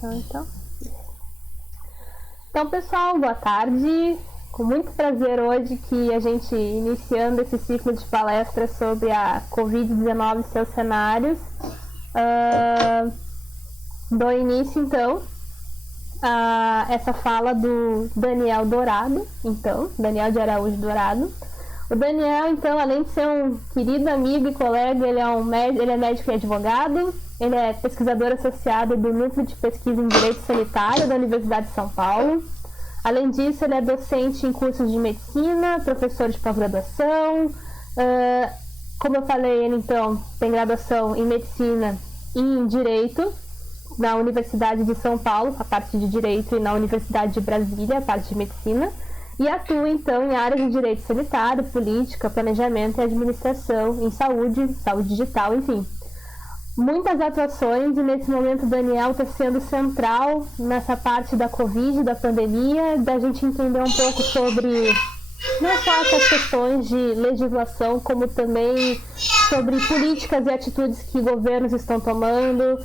apresentação, então. Então, pessoal, boa tarde. Com muito prazer hoje que a gente iniciando esse ciclo de palestras sobre a Covid-19 e seus cenários. Dou início, então, a essa fala do Daniel Dourado, então, Daniel de Araújo Dourado. O Daniel, então, além de ser um querido amigo e colega, ele é médico e advogado, ele é pesquisador associado do Núcleo de Pesquisa em Direito Sanitário da Universidade de São Paulo. Além disso, ele é docente em cursos de medicina, professor de pós-graduação. Como eu falei, ele, então, tem graduação em medicina e em direito na Universidade de São Paulo, a parte de direito, e na Universidade de Brasília, a parte de medicina. E atua, então, em áreas de direito sanitário, política, planejamento e administração, em saúde, saúde digital, enfim. Muitas atuações, e nesse momento o Daniel está sendo central nessa parte da Covid, da pandemia, da gente entender um pouco sobre não só essas questões de legislação, como também sobre políticas e atitudes que governos estão tomando,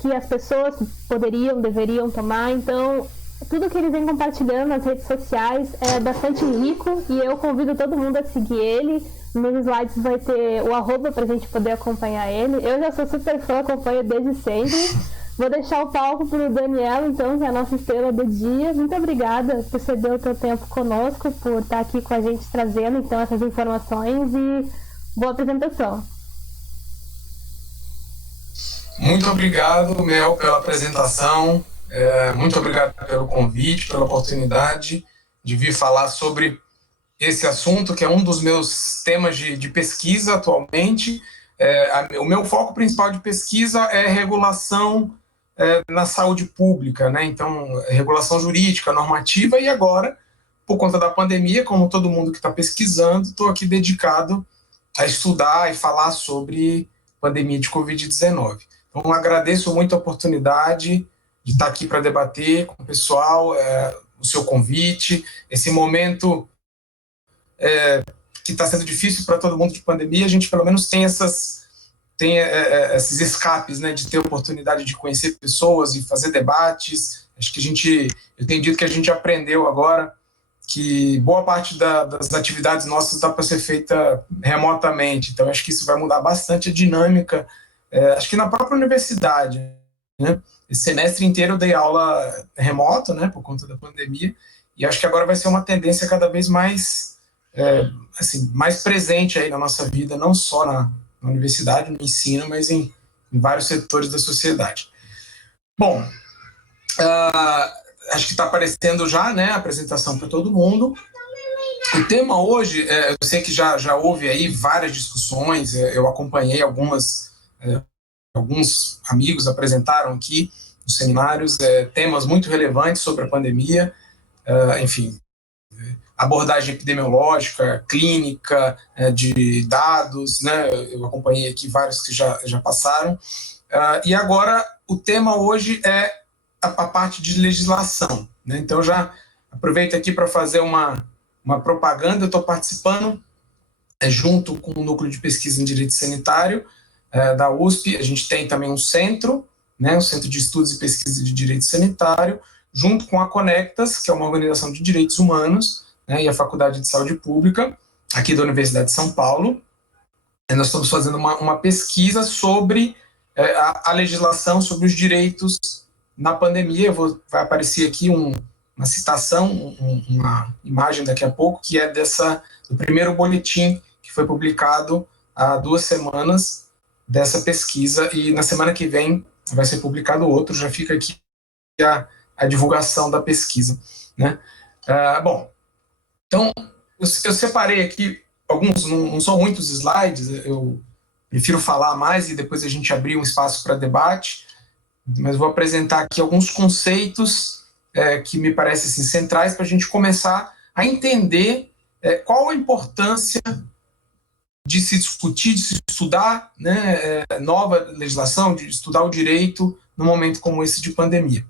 que as pessoas poderiam, deveriam tomar. Então, tudo que eles vêm compartilhando nas redes sociais é bastante rico e eu convido todo mundo a seguir ele. Nos slides vai ter o arroba pra gente poder acompanhar ele. Eu já sou super fã, acompanho desde sempre. Vou deixar o palco pro Daniel, então, que é a nossa estrela do dia. Muito obrigada por ceder o teu tempo conosco, por estar aqui com a gente trazendo, então, essas informações e boa apresentação. Muito obrigado, Mel, pela apresentação. Muito obrigado pelo convite, pela oportunidade de vir falar sobre esse assunto, que é um dos meus temas de pesquisa atualmente. O meu foco principal de pesquisa é regulação na saúde pública, né? Então, regulação jurídica, normativa, e agora, por conta da pandemia, como todo mundo que está pesquisando, estou aqui dedicado a estudar e falar sobre pandemia de Covid-19. Então, agradeço muito a oportunidade de estar aqui para debater com o pessoal, o seu convite, esse momento que está sendo difícil para todo mundo de pandemia, a gente pelo menos tem esses escapes, né, de ter oportunidade de conhecer pessoas e fazer debates. Acho que eu tenho dito que a gente aprendeu agora que boa parte das atividades nossas dá para ser feita remotamente, então acho que isso vai mudar bastante a dinâmica, acho que na própria universidade, né? Esse semestre inteiro eu dei aula remoto, né, por conta da pandemia, e acho que agora vai ser uma tendência cada vez mais mais presente aí na nossa vida, não só na universidade, no ensino, mas em vários setores da sociedade. Bom, acho que está aparecendo já, né, a apresentação para todo mundo. O tema hoje, eu sei que já houve aí várias discussões, eu acompanhei alguns amigos apresentaram aqui nos seminários temas muito relevantes sobre a pandemia, enfim, abordagem epidemiológica, clínica, de dados, né? Eu acompanhei aqui vários que já passaram. E agora o tema hoje é a parte de legislação, né? Então já aproveito aqui para fazer uma propaganda. Eu estou participando junto com o Núcleo de Pesquisa em Direito Sanitário da USP. A gente tem também um centro, né? Um Centro de Estudos e Pesquisa de Direito Sanitário, junto com a Conectas, que é uma organização de direitos humanos, né, e a Faculdade de Saúde Pública, aqui da Universidade de São Paulo. Nós estamos fazendo uma pesquisa sobre a legislação sobre os direitos na pandemia. Vai aparecer aqui uma citação, uma imagem daqui a pouco, que é do primeiro boletim que foi publicado há 2 semanas dessa pesquisa, e na semana que vem vai ser publicado outro. Já fica aqui a divulgação da pesquisa, né? Bom, então, eu separei aqui alguns, não são muitos slides, eu prefiro falar mais e depois a gente abrir um espaço para debate, mas vou apresentar aqui alguns conceitos que me parecem assim, centrais para a gente começar a entender qual a importância de se discutir, de se estudar, né, nova legislação, de estudar o direito num momento como esse de pandemia.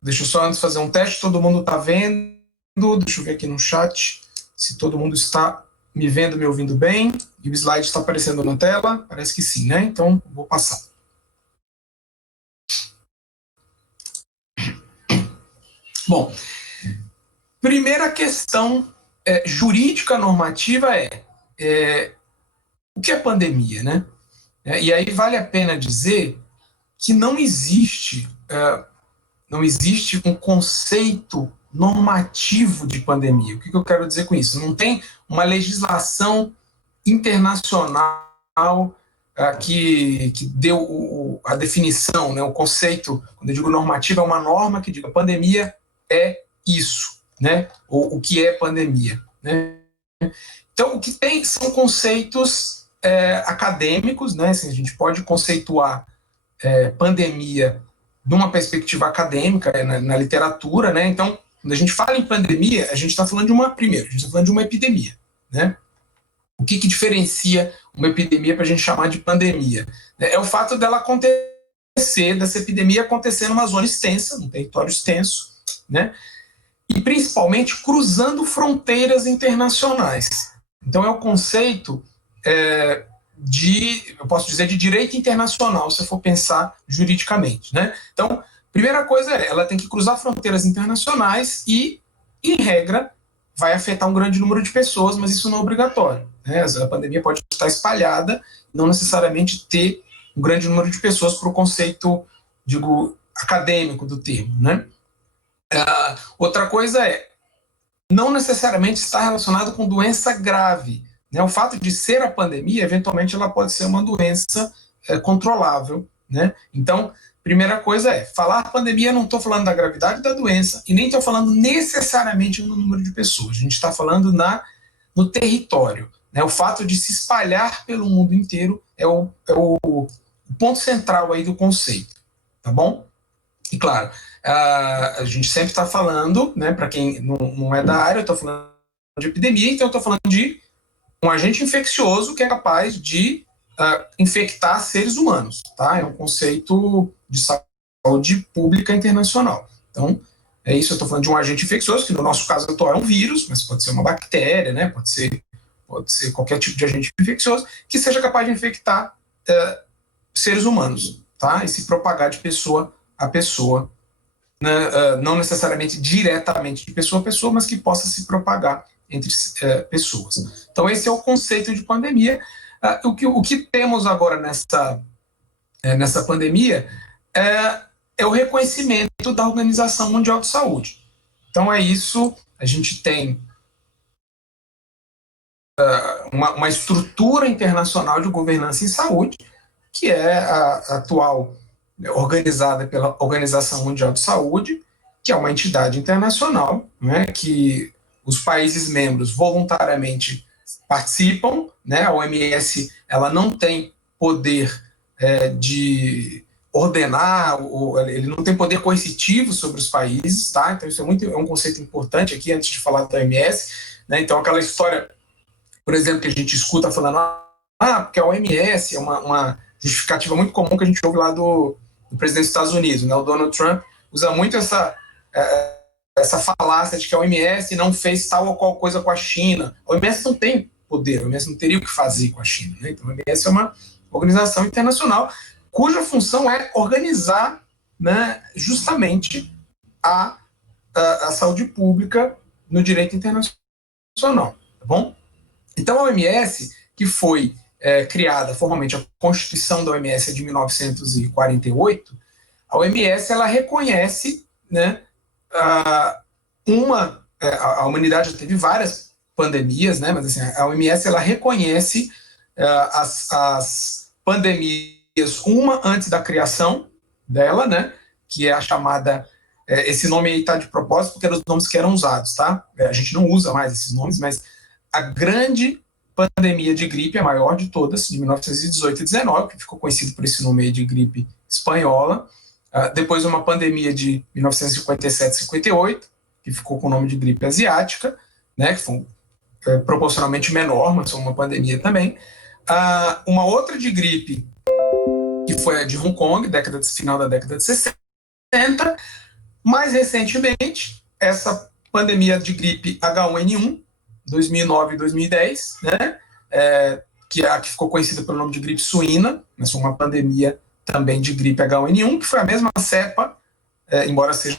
Deixa eu só antes fazer um teste, todo mundo está vendo? Deixa eu ver aqui no chat se todo mundo está me vendo, me ouvindo bem, e o slide está aparecendo na tela, parece que sim, né? Então, vou passar. Bom, primeira questão jurídica normativa o que é pandemia, né? E aí vale a pena dizer que não existe um conceito normativo de pandemia. O que eu quero dizer com isso? Não tem uma legislação internacional que deu a definição, né, o conceito, quando eu digo normativo, é uma norma que diga pandemia é isso, né, ou o que é pandemia, né? Então, o que tem são conceitos acadêmicos, né, assim, a gente pode conceituar pandemia de uma perspectiva acadêmica, na literatura, né, então, quando a gente fala em pandemia, a gente está falando a gente está falando de uma epidemia, né? O que diferencia uma epidemia para a gente chamar de pandemia? É o fato dela acontecer, dessa epidemia acontecer numa zona extensa, num território extenso, né? E principalmente cruzando fronteiras internacionais. Então é o conceito eu posso dizer, de direito internacional, se eu for pensar juridicamente, né? Então, primeira coisa ela tem que cruzar fronteiras internacionais e, em regra, vai afetar um grande número de pessoas, mas isso não é obrigatório, né? A pandemia pode estar espalhada, não necessariamente ter um grande número de pessoas para o conceito, digo, acadêmico do termo, né? Outra coisa não necessariamente está relacionado com doença grave, né? O fato de ser a pandemia, eventualmente, ela pode ser uma doença controlável, né? Então, primeira coisa falar pandemia, não estou falando da gravidade da doença e nem estou falando necessariamente no número de pessoas. A gente está falando no território, né? O fato de se espalhar pelo mundo inteiro é o ponto central aí do conceito, tá bom? E claro, a gente sempre está falando, né, para quem não é da área, eu estou falando de epidemia, então eu estou falando de um agente infeccioso que é capaz de infectar seres humanos, tá? É um conceito de saúde pública internacional. Então, é isso, eu estou falando de um agente infeccioso, que no nosso caso atual é um vírus, mas pode ser uma bactéria, né? Pode ser qualquer tipo de agente infeccioso, que seja capaz de infectar seres humanos, tá? E se propagar de pessoa a pessoa, né? Não necessariamente diretamente de pessoa a pessoa, mas que possa se propagar entre pessoas. Então, esse é o conceito de pandemia. O que temos agora nessa pandemia é o reconhecimento da Organização Mundial de Saúde. Então, é isso, a gente tem uma estrutura internacional de governança em saúde, que é a atual organizada pela Organização Mundial de Saúde, que é uma entidade internacional, né, que os países membros voluntariamente participam, né? A OMS ela não tem poder de ordenar, ele não tem poder coercitivo sobre os países, tá? Então isso é um conceito importante aqui antes de falar da OMS, né? Então aquela história, por exemplo, que a gente escuta falando, porque a OMS é uma justificativa muito comum que a gente ouve lá do presidente dos Estados Unidos, né? O Donald Trump usa muito essa falácia de que a OMS não fez tal ou qual coisa com a China. A OMS não tem poder, a OMS não teria o que fazer com a China, né? Então a OMS é uma organização internacional cuja função é organizar, né, justamente a saúde pública no direito internacional, tá bom? Então a OMS, que foi criada formalmente, a Constituição da OMS é de 1948, a OMS ela reconhece, né, a humanidade já teve várias pandemias, né, mas assim, a OMS ela reconhece as pandemias, uma antes da criação dela, né, que é a chamada, esse nome aí está de propósito porque eram os nomes que eram usados, tá? A gente não usa mais esses nomes, mas a grande pandemia de gripe, a maior de todas, de 1918 e 19, que ficou conhecido por esse nome aí de gripe espanhola. Depois uma pandemia de 1957 e 58, que ficou com o nome de gripe asiática, né, que foi proporcionalmente menor, mas foi uma pandemia também. Uma outra de gripe, que foi a de Hong Kong, final da década de 60. Mais recentemente, essa pandemia de gripe H1N1, 2009 e 2010, né, que ficou conhecida pelo nome de gripe suína, mas foi uma pandemia também de gripe H1N1, que foi a mesma cepa, embora seja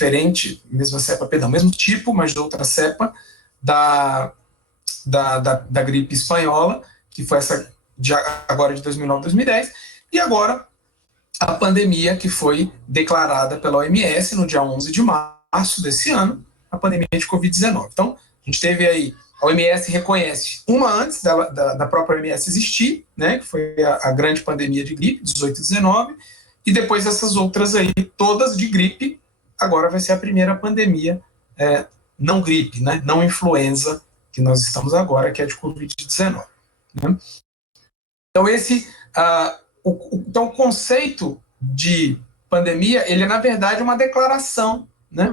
diferente, mesma cepa, perdão, mesmo tipo, mas de outra cepa, da gripe espanhola, que foi essa agora de 2009, 2010, e agora a pandemia que foi declarada pela OMS no dia 11 de março desse ano, a pandemia de Covid-19. Então, a gente teve aí, a OMS reconhece uma antes da própria OMS existir, né, que foi a grande pandemia de gripe, 18 e 19, e depois essas outras aí, todas de gripe, agora vai ser a primeira pandemia não gripe, né, não influenza, que nós estamos agora, que é de Covid-19. Né? Então, então, o conceito de pandemia, ele é, na verdade, uma declaração, né?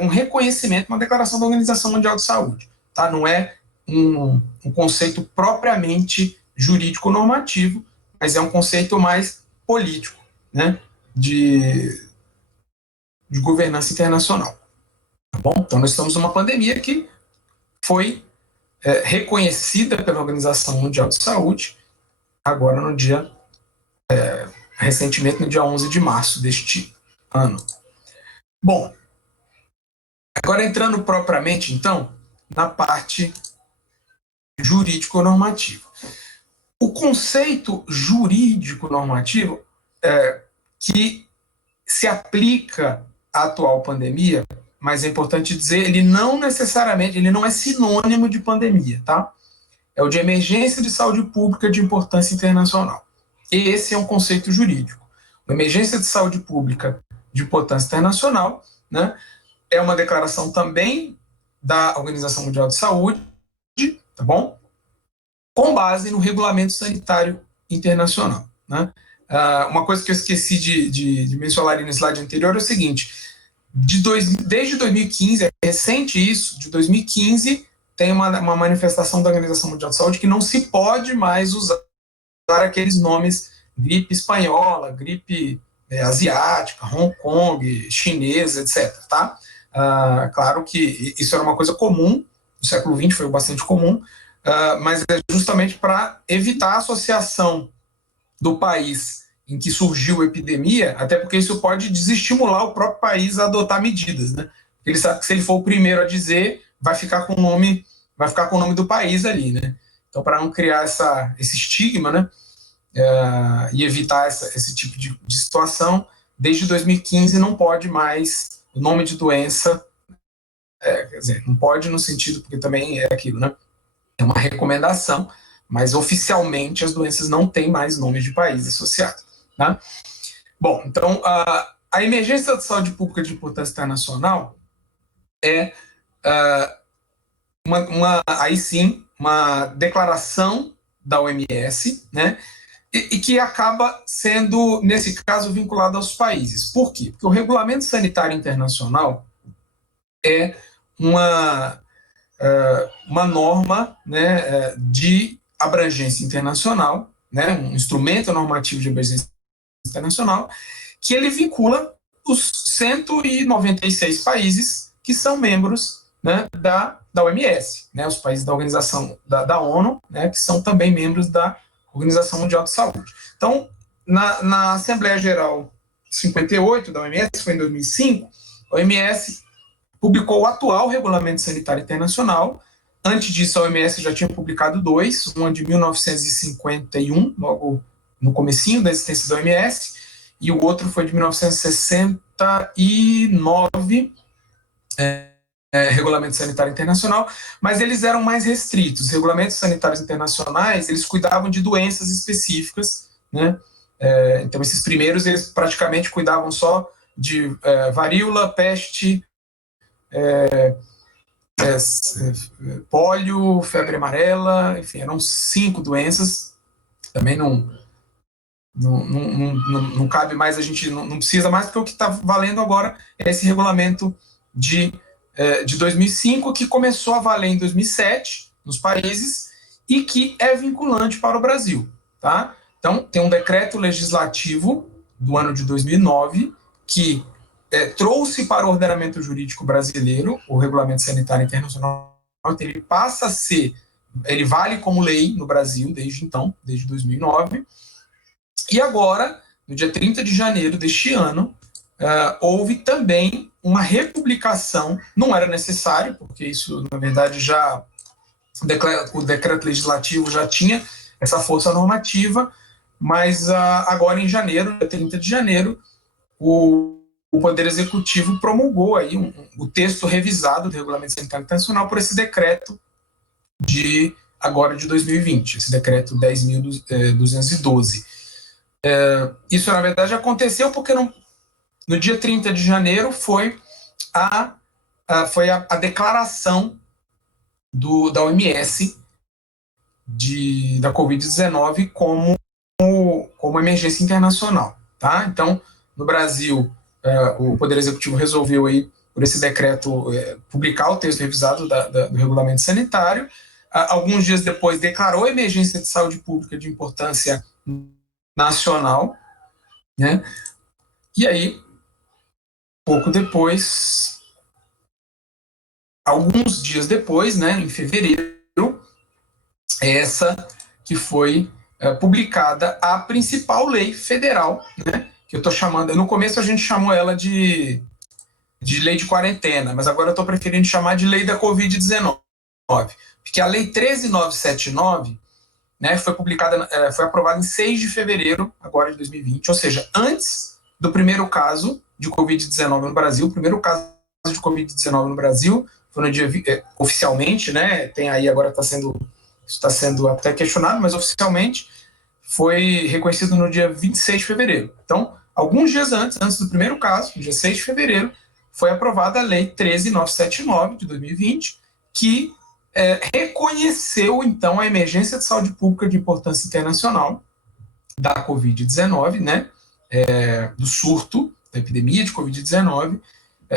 Um reconhecimento, uma declaração da Organização Mundial de Saúde. Tá? Não é um conceito propriamente jurídico-normativo, mas é um conceito mais político, né? de governança internacional. Tá bom? Então, nós estamos numa pandemia que foi reconhecida pela Organização Mundial de Saúde, agora no dia, recentemente no dia 11 de março deste ano. Bom, agora entrando propriamente, então, na parte jurídico-normativa. O conceito jurídico-normativo que se aplica à atual pandemia, mas é importante dizer, ele não necessariamente, ele não é sinônimo de pandemia, tá? É o de emergência de saúde pública de importância internacional. Esse é um conceito jurídico. A emergência de saúde pública de importância internacional, né, é uma declaração também da Organização Mundial de Saúde, tá bom? Com base no Regulamento Sanitário Internacional. Né? Uma coisa que eu esqueci de mencionar ali no slide anterior é o seguinte, desde 2015, é recente isso, de 2015, tem uma manifestação da Organização Mundial de Saúde que não se pode mais usar aqueles nomes gripe espanhola, gripe asiática, Hong Kong, chinesa, etc. Tá? Claro que isso era uma coisa comum, no século XX foi bastante comum, mas é justamente para evitar a associação do país em que surgiu a epidemia, até porque isso pode desestimular o próprio país a adotar medidas. Né? Ele sabe que se ele for o primeiro a dizer, vai ficar com o nome do país ali. Né? Então, para não criar esse estigma, né? E evitar esse tipo de situação, desde 2015 não pode mais o nome de doença, quer dizer, não pode no sentido, porque também é aquilo, né? É uma recomendação, mas oficialmente as doenças não têm mais nome de país associado. Tá? Bom, então a emergência de saúde pública de importância internacional é aí sim uma declaração da OMS, né? E que acaba sendo, nesse caso, vinculado aos países. Por quê? Porque o Regulamento Sanitário Internacional é uma norma, né, de abrangência internacional, né, um instrumento normativo de abrangência internacional, que ele vincula os 196 países que são membros, né, da OMS, né, os países da organização da ONU, né, que são também membros da Organização Mundial de Saúde. Então, na Assembleia Geral 58 da OMS, que foi em 2005, a OMS publicou o atual Regulamento Sanitário Internacional. Antes disso, a OMS já tinha publicado dois, um de 1951, logo no comecinho da existência da OMS, e o outro foi de 1969, Regulamento Sanitário Internacional, mas eles eram mais restritos. Os regulamentos sanitários internacionais, eles cuidavam de doenças específicas, né? Então, esses primeiros, eles praticamente cuidavam só de varíola, peste, pólio, febre amarela, enfim, eram 5 doenças. Também não cabe mais, a gente não precisa mais, porque o que está valendo agora é esse regulamento de 2005, que começou a valer em 2007 nos países e que é vinculante para o Brasil. Tá? Então, tem um decreto legislativo do ano de 2009 que trouxe para o ordenamento jurídico brasileiro o Regulamento Sanitário Internacional. Então, ele passa a ser, ele vale como lei no Brasil desde então, desde 2009. E agora, no dia 30 de janeiro deste ano, houve também uma republicação, não era necessário, porque isso, na verdade, o decreto legislativo já tinha essa força normativa, mas agora em janeiro, 30 de janeiro, o Poder Executivo promulgou aí o texto revisado do Regulamento Sanitário Internacional por esse decreto agora de 2020, esse decreto 10.212. Isso, na verdade, aconteceu porque no dia 30 de janeiro foi a declaração da OMS da Covid-19 como emergência internacional. Tá? Então, no Brasil, o Poder Executivo resolveu, aí, por esse decreto, publicar o texto revisado do regulamento sanitário. Alguns dias depois, declarou emergência de saúde pública de importância nacional, né? E aí, pouco depois, alguns dias depois, né, em fevereiro, essa que foi publicada a principal lei federal, né, que eu estou chamando, no começo a gente chamou ela de lei de quarentena, mas agora eu estou preferindo chamar de lei da Covid-19, porque a lei 13.979, né, foi aprovada em 6 de fevereiro agora de 2020, ou seja, antes do primeiro caso de Covid-19 no Brasil. O primeiro caso de Covid-19 no Brasil foi no dia, oficialmente, né, tem aí agora está sendo até questionado, mas oficialmente foi reconhecido no dia 26 de fevereiro. Então, alguns dias antes do primeiro caso, no dia 6 de fevereiro, foi aprovada a Lei 13.979 de 2020, que reconheceu, então, a emergência de saúde pública de importância internacional da Covid-19, né, do surto, da epidemia de Covid-19.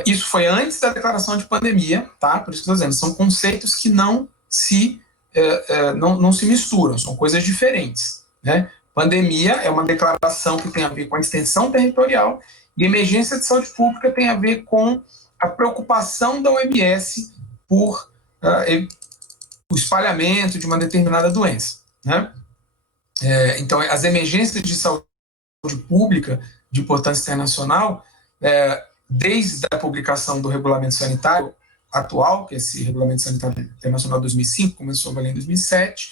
Isso foi antes da declaração de pandemia, tá? Por isso que eu estou dizendo, são conceitos que não se misturam, são coisas diferentes, né? Pandemia é uma declaração que tem a ver com a extensão territorial, e emergência de saúde pública tem a ver com a preocupação da OMS por o espalhamento de uma determinada doença, né? Então, as emergências de saúde pública de importância internacional, desde a publicação do regulamento sanitário atual, que é esse regulamento sanitário internacional 2005, começou a valer em 2007,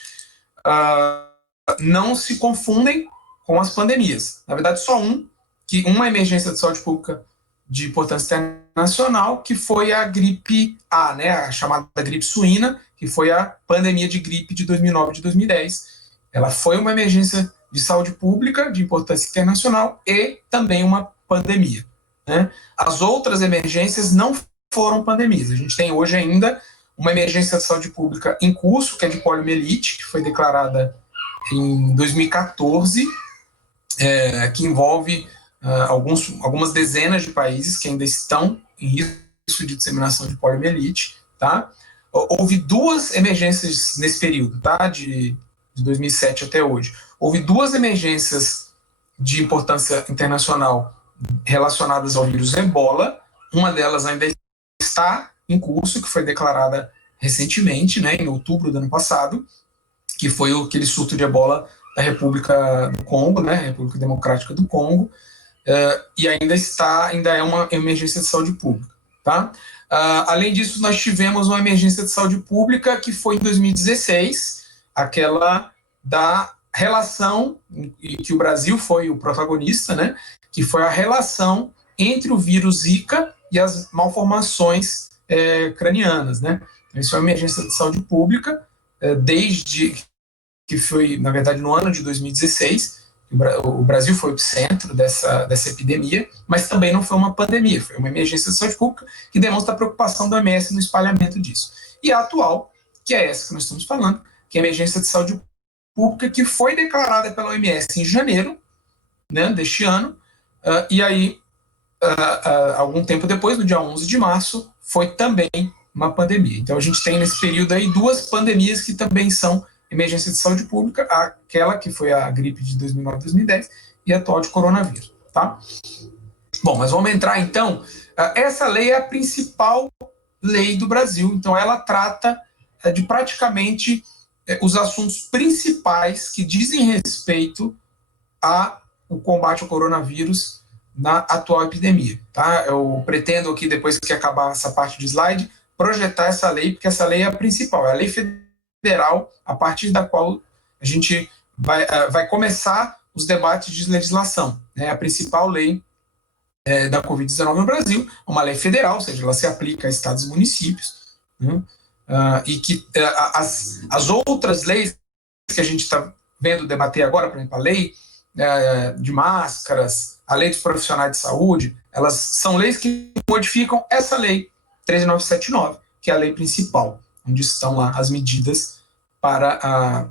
não se confundem com as pandemias. Na verdade, só uma emergência de saúde pública de importância internacional, que foi a gripe A, né, a chamada gripe suína, que foi a pandemia de gripe de 2009 e de 2010. Ela foi uma emergência de saúde pública de importância internacional e também uma pandemia, né? As outras emergências não foram pandemias. A gente tem hoje ainda uma emergência de saúde pública em curso, que é de poliomielite, que foi declarada em 2014, que envolve algumas dezenas de países que ainda estão em risco de disseminação de poliomielite, tá? Houve 2 emergências nesse período, tá? De 2007 até hoje. Houve 2 emergências de importância internacional relacionadas ao vírus Ebola. Uma delas ainda está em curso, que foi declarada recentemente, né, em outubro do ano passado, que foi aquele surto de Ebola da República do Congo, né, República Democrática do Congo, e ainda é uma emergência de saúde pública, tá? Além disso, nós tivemos uma emergência de saúde pública que foi em 2016, aquela da relação, e que o Brasil foi o protagonista, né, que foi a relação entre o vírus Zika e as malformações cranianas, né? Isso é uma emergência de saúde pública, desde que foi, na verdade, no ano de 2016, o Brasil foi o epicentro dessa epidemia, mas também não foi uma pandemia, foi uma emergência de saúde pública que demonstra a preocupação da OMS no espalhamento disso. E a atual, que é essa que nós estamos falando, que é a emergência de saúde pública, que foi declarada pela OMS em janeiro, né, deste ano, e aí, algum tempo depois, no dia 11 de março, foi também uma pandemia. Então, a gente tem nesse período aí 2 pandemias que também são emergência de saúde pública, aquela que foi a gripe de 2009 e 2010 e a atual de coronavírus, tá? Bom, mas vamos entrar então. Essa lei é a principal lei do Brasil, então ela trata de praticamente os assuntos principais que dizem respeito ao combate ao coronavírus na atual epidemia. Tá? Eu pretendo aqui, depois que acabar essa parte de slide, projetar essa lei, porque essa lei é a principal, é a lei federal, a partir da qual a gente vai começar os debates de legislação. Né? A principal lei da Covid-19 no Brasil, uma lei federal, ou seja, ela se aplica a estados e municípios, né? E que as outras leis que a gente está vendo debater agora, por exemplo, a lei de máscaras, a lei dos profissionais de saúde, elas são leis que modificam essa lei 13979, que é a lei principal, onde estão lá as medidas para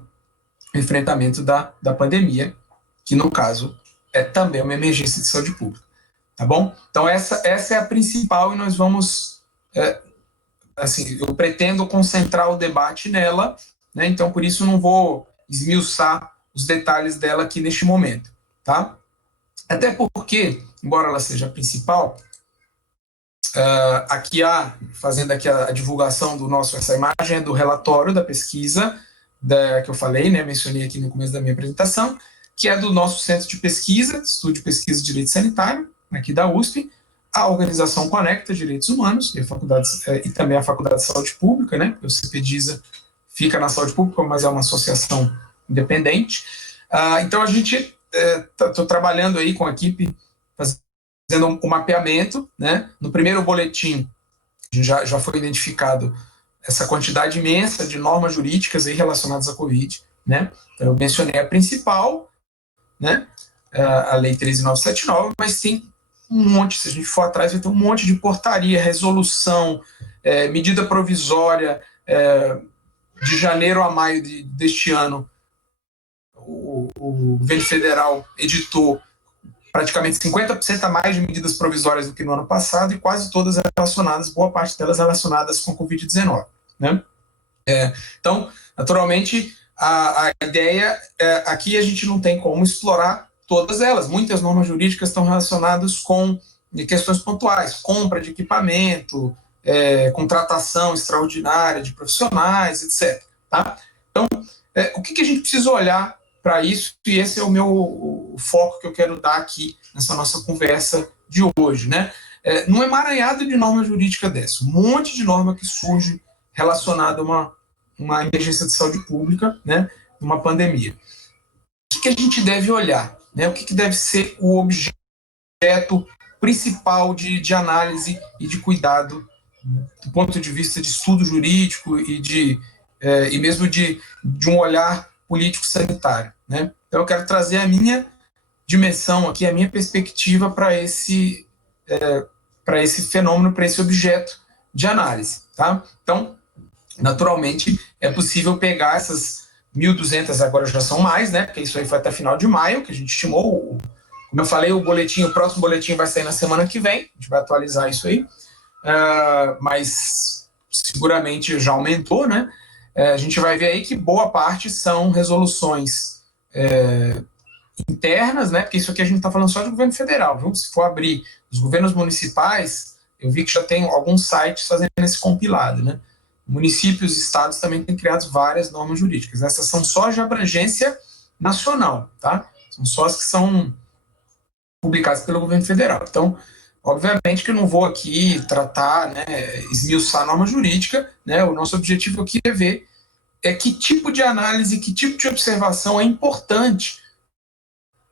o enfrentamento da pandemia, que no caso é também uma emergência de saúde pública. Tá bom? Então essa é a principal e nós vamos, assim, eu pretendo concentrar o debate nela, né? Então por isso não vou esmiuçar os detalhes dela aqui neste momento, tá? Até porque, embora ela seja a principal, aqui fazendo aqui a divulgação essa imagem é do relatório da pesquisa que eu falei, né? Mencionei aqui no começo da minha apresentação, que é do nosso centro de pesquisa, Estúdio de Pesquisa de Direito Sanitário, aqui da USP, a Organização Conecta Direitos Humanos e também a Faculdade de Saúde Pública, né? O CPDISA fica na saúde pública, mas é uma associação independente. Então a gente estou trabalhando aí com a equipe, fazendo um mapeamento, né? No primeiro boletim já foi identificado essa quantidade imensa de normas jurídicas aí relacionadas à Covid, né? Então, eu mencionei a principal, né? A Lei 13979, mas tem um monte, se a gente for atrás, vai ter um monte de portaria, resolução, medida provisória. De janeiro a maio deste ano, o governo federal editou praticamente 50% a mais de medidas provisórias do que no ano passado, e quase todas relacionadas, boa parte delas relacionadas com a Covid-19. Né? Então, naturalmente, a ideia aqui a gente não tem como explorar todas elas. Muitas normas jurídicas estão relacionadas com questões pontuais, compra de equipamento, contratação extraordinária de profissionais, etc. Tá? Então, o que a gente precisa olhar para isso, e esse é o foco que eu quero dar aqui nessa nossa conversa de hoje. Né? Num emaranhado de norma jurídica dessa, um monte de norma que surge relacionada a uma emergência de saúde pública, né, uma pandemia. O que a gente deve olhar? Né? O que deve ser o objeto principal de análise e de cuidado do ponto de vista de estudo jurídico e mesmo de um olhar político-sanitário. Né? Então, eu quero trazer a minha dimensão aqui, a minha perspectiva para esse fenômeno, para esse objeto de análise. Tá? Então, naturalmente, é possível pegar essas 1.200, agora já são mais, né? Porque isso aí foi até final de maio, que a gente estimou. Como eu falei, o próximo boletim vai sair na semana que vem, a gente vai atualizar isso aí, mas seguramente já aumentou, né? A gente vai ver aí que boa parte são resoluções internas, né? Porque isso aqui a gente está falando só de governo federal, viu? Se for abrir os governos municipais, eu vi que já tem alguns sites fazendo esse compilado, né? Municípios e estados também têm criado várias normas jurídicas. Essas são só de abrangência nacional, tá? São só as que são publicadas pelo governo federal. Então, obviamente que eu não vou aqui tratar, né, esmiuçar a norma jurídica, né? O nosso objetivo aqui é ver que tipo de análise, que tipo de observação é importante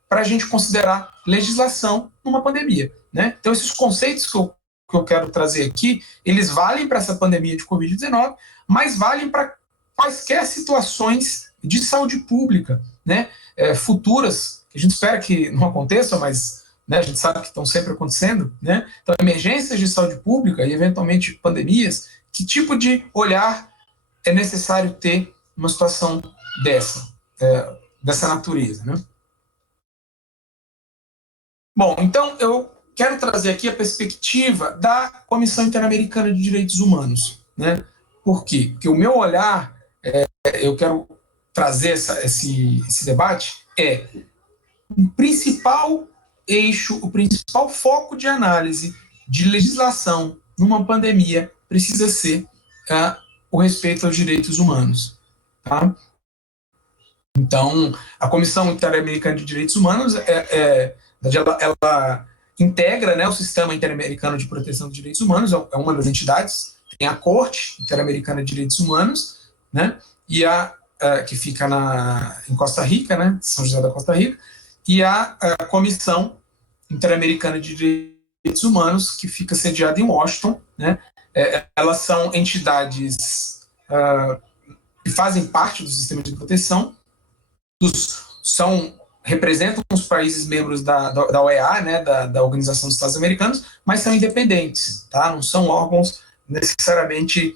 para a gente considerar legislação numa pandemia, né? Então, esses conceitos que eu quero trazer aqui, eles valem para essa pandemia de Covid-19, mas valem para quaisquer situações de saúde pública, né? Futuras, que a gente espera que não aconteçam, mas, né, a gente sabe que estão sempre acontecendo, né? Então, emergências de saúde pública e, eventualmente, pandemias, que tipo de olhar é necessário ter numa situação dessa natureza, né? Bom, então eu quero trazer aqui a perspectiva da Comissão Interamericana de Direitos Humanos, né? Por quê? Porque o meu olhar, eu quero trazer esse debate, o principal eixo, o principal foco de análise de legislação numa pandemia precisa ser o respeito aos direitos humanos. Tá? Então, a Comissão Interamericana de Direitos Humanos, ela integra, né, o Sistema Interamericano de Proteção de Direitos Humanos, é uma das entidades, tem a Corte Interamericana de Direitos Humanos, né, e que fica em Costa Rica, né, São José da Costa Rica, e a Comissão Interamericana de Direitos Humanos, que fica sediada em Washington, né. Elas são entidades que fazem parte do sistema de proteção, representam os países membros da OEA, né, da Organização dos Estados Americanos, mas são independentes, tá? Não são órgãos necessariamente,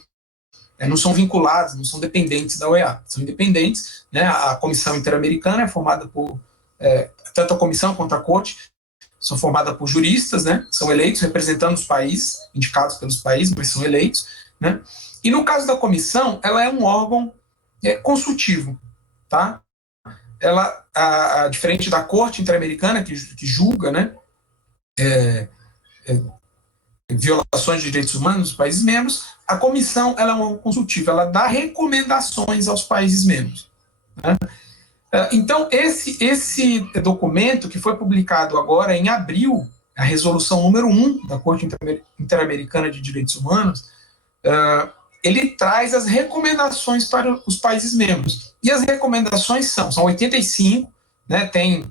não são vinculados, não são dependentes da OEA, são independentes, né? A Comissão Interamericana é formada por, tanto a Comissão quanto a Corte, são formadas por juristas, né? São eleitos representando os países, indicados pelos países, mas são eleitos, né? E no caso da Comissão, ela é um órgão consultivo, tá? Ela, diferente da Corte Interamericana, que julga, né, violações de direitos humanos dos países membros, a Comissão ela é um órgão consultivo, ela dá recomendações aos países membros, né? Então, esse documento, que foi publicado agora em abril, a resolução número 1 da Corte Interamericana de Direitos Humanos, ele traz as recomendações para os países membros. E as recomendações são 85, né, tem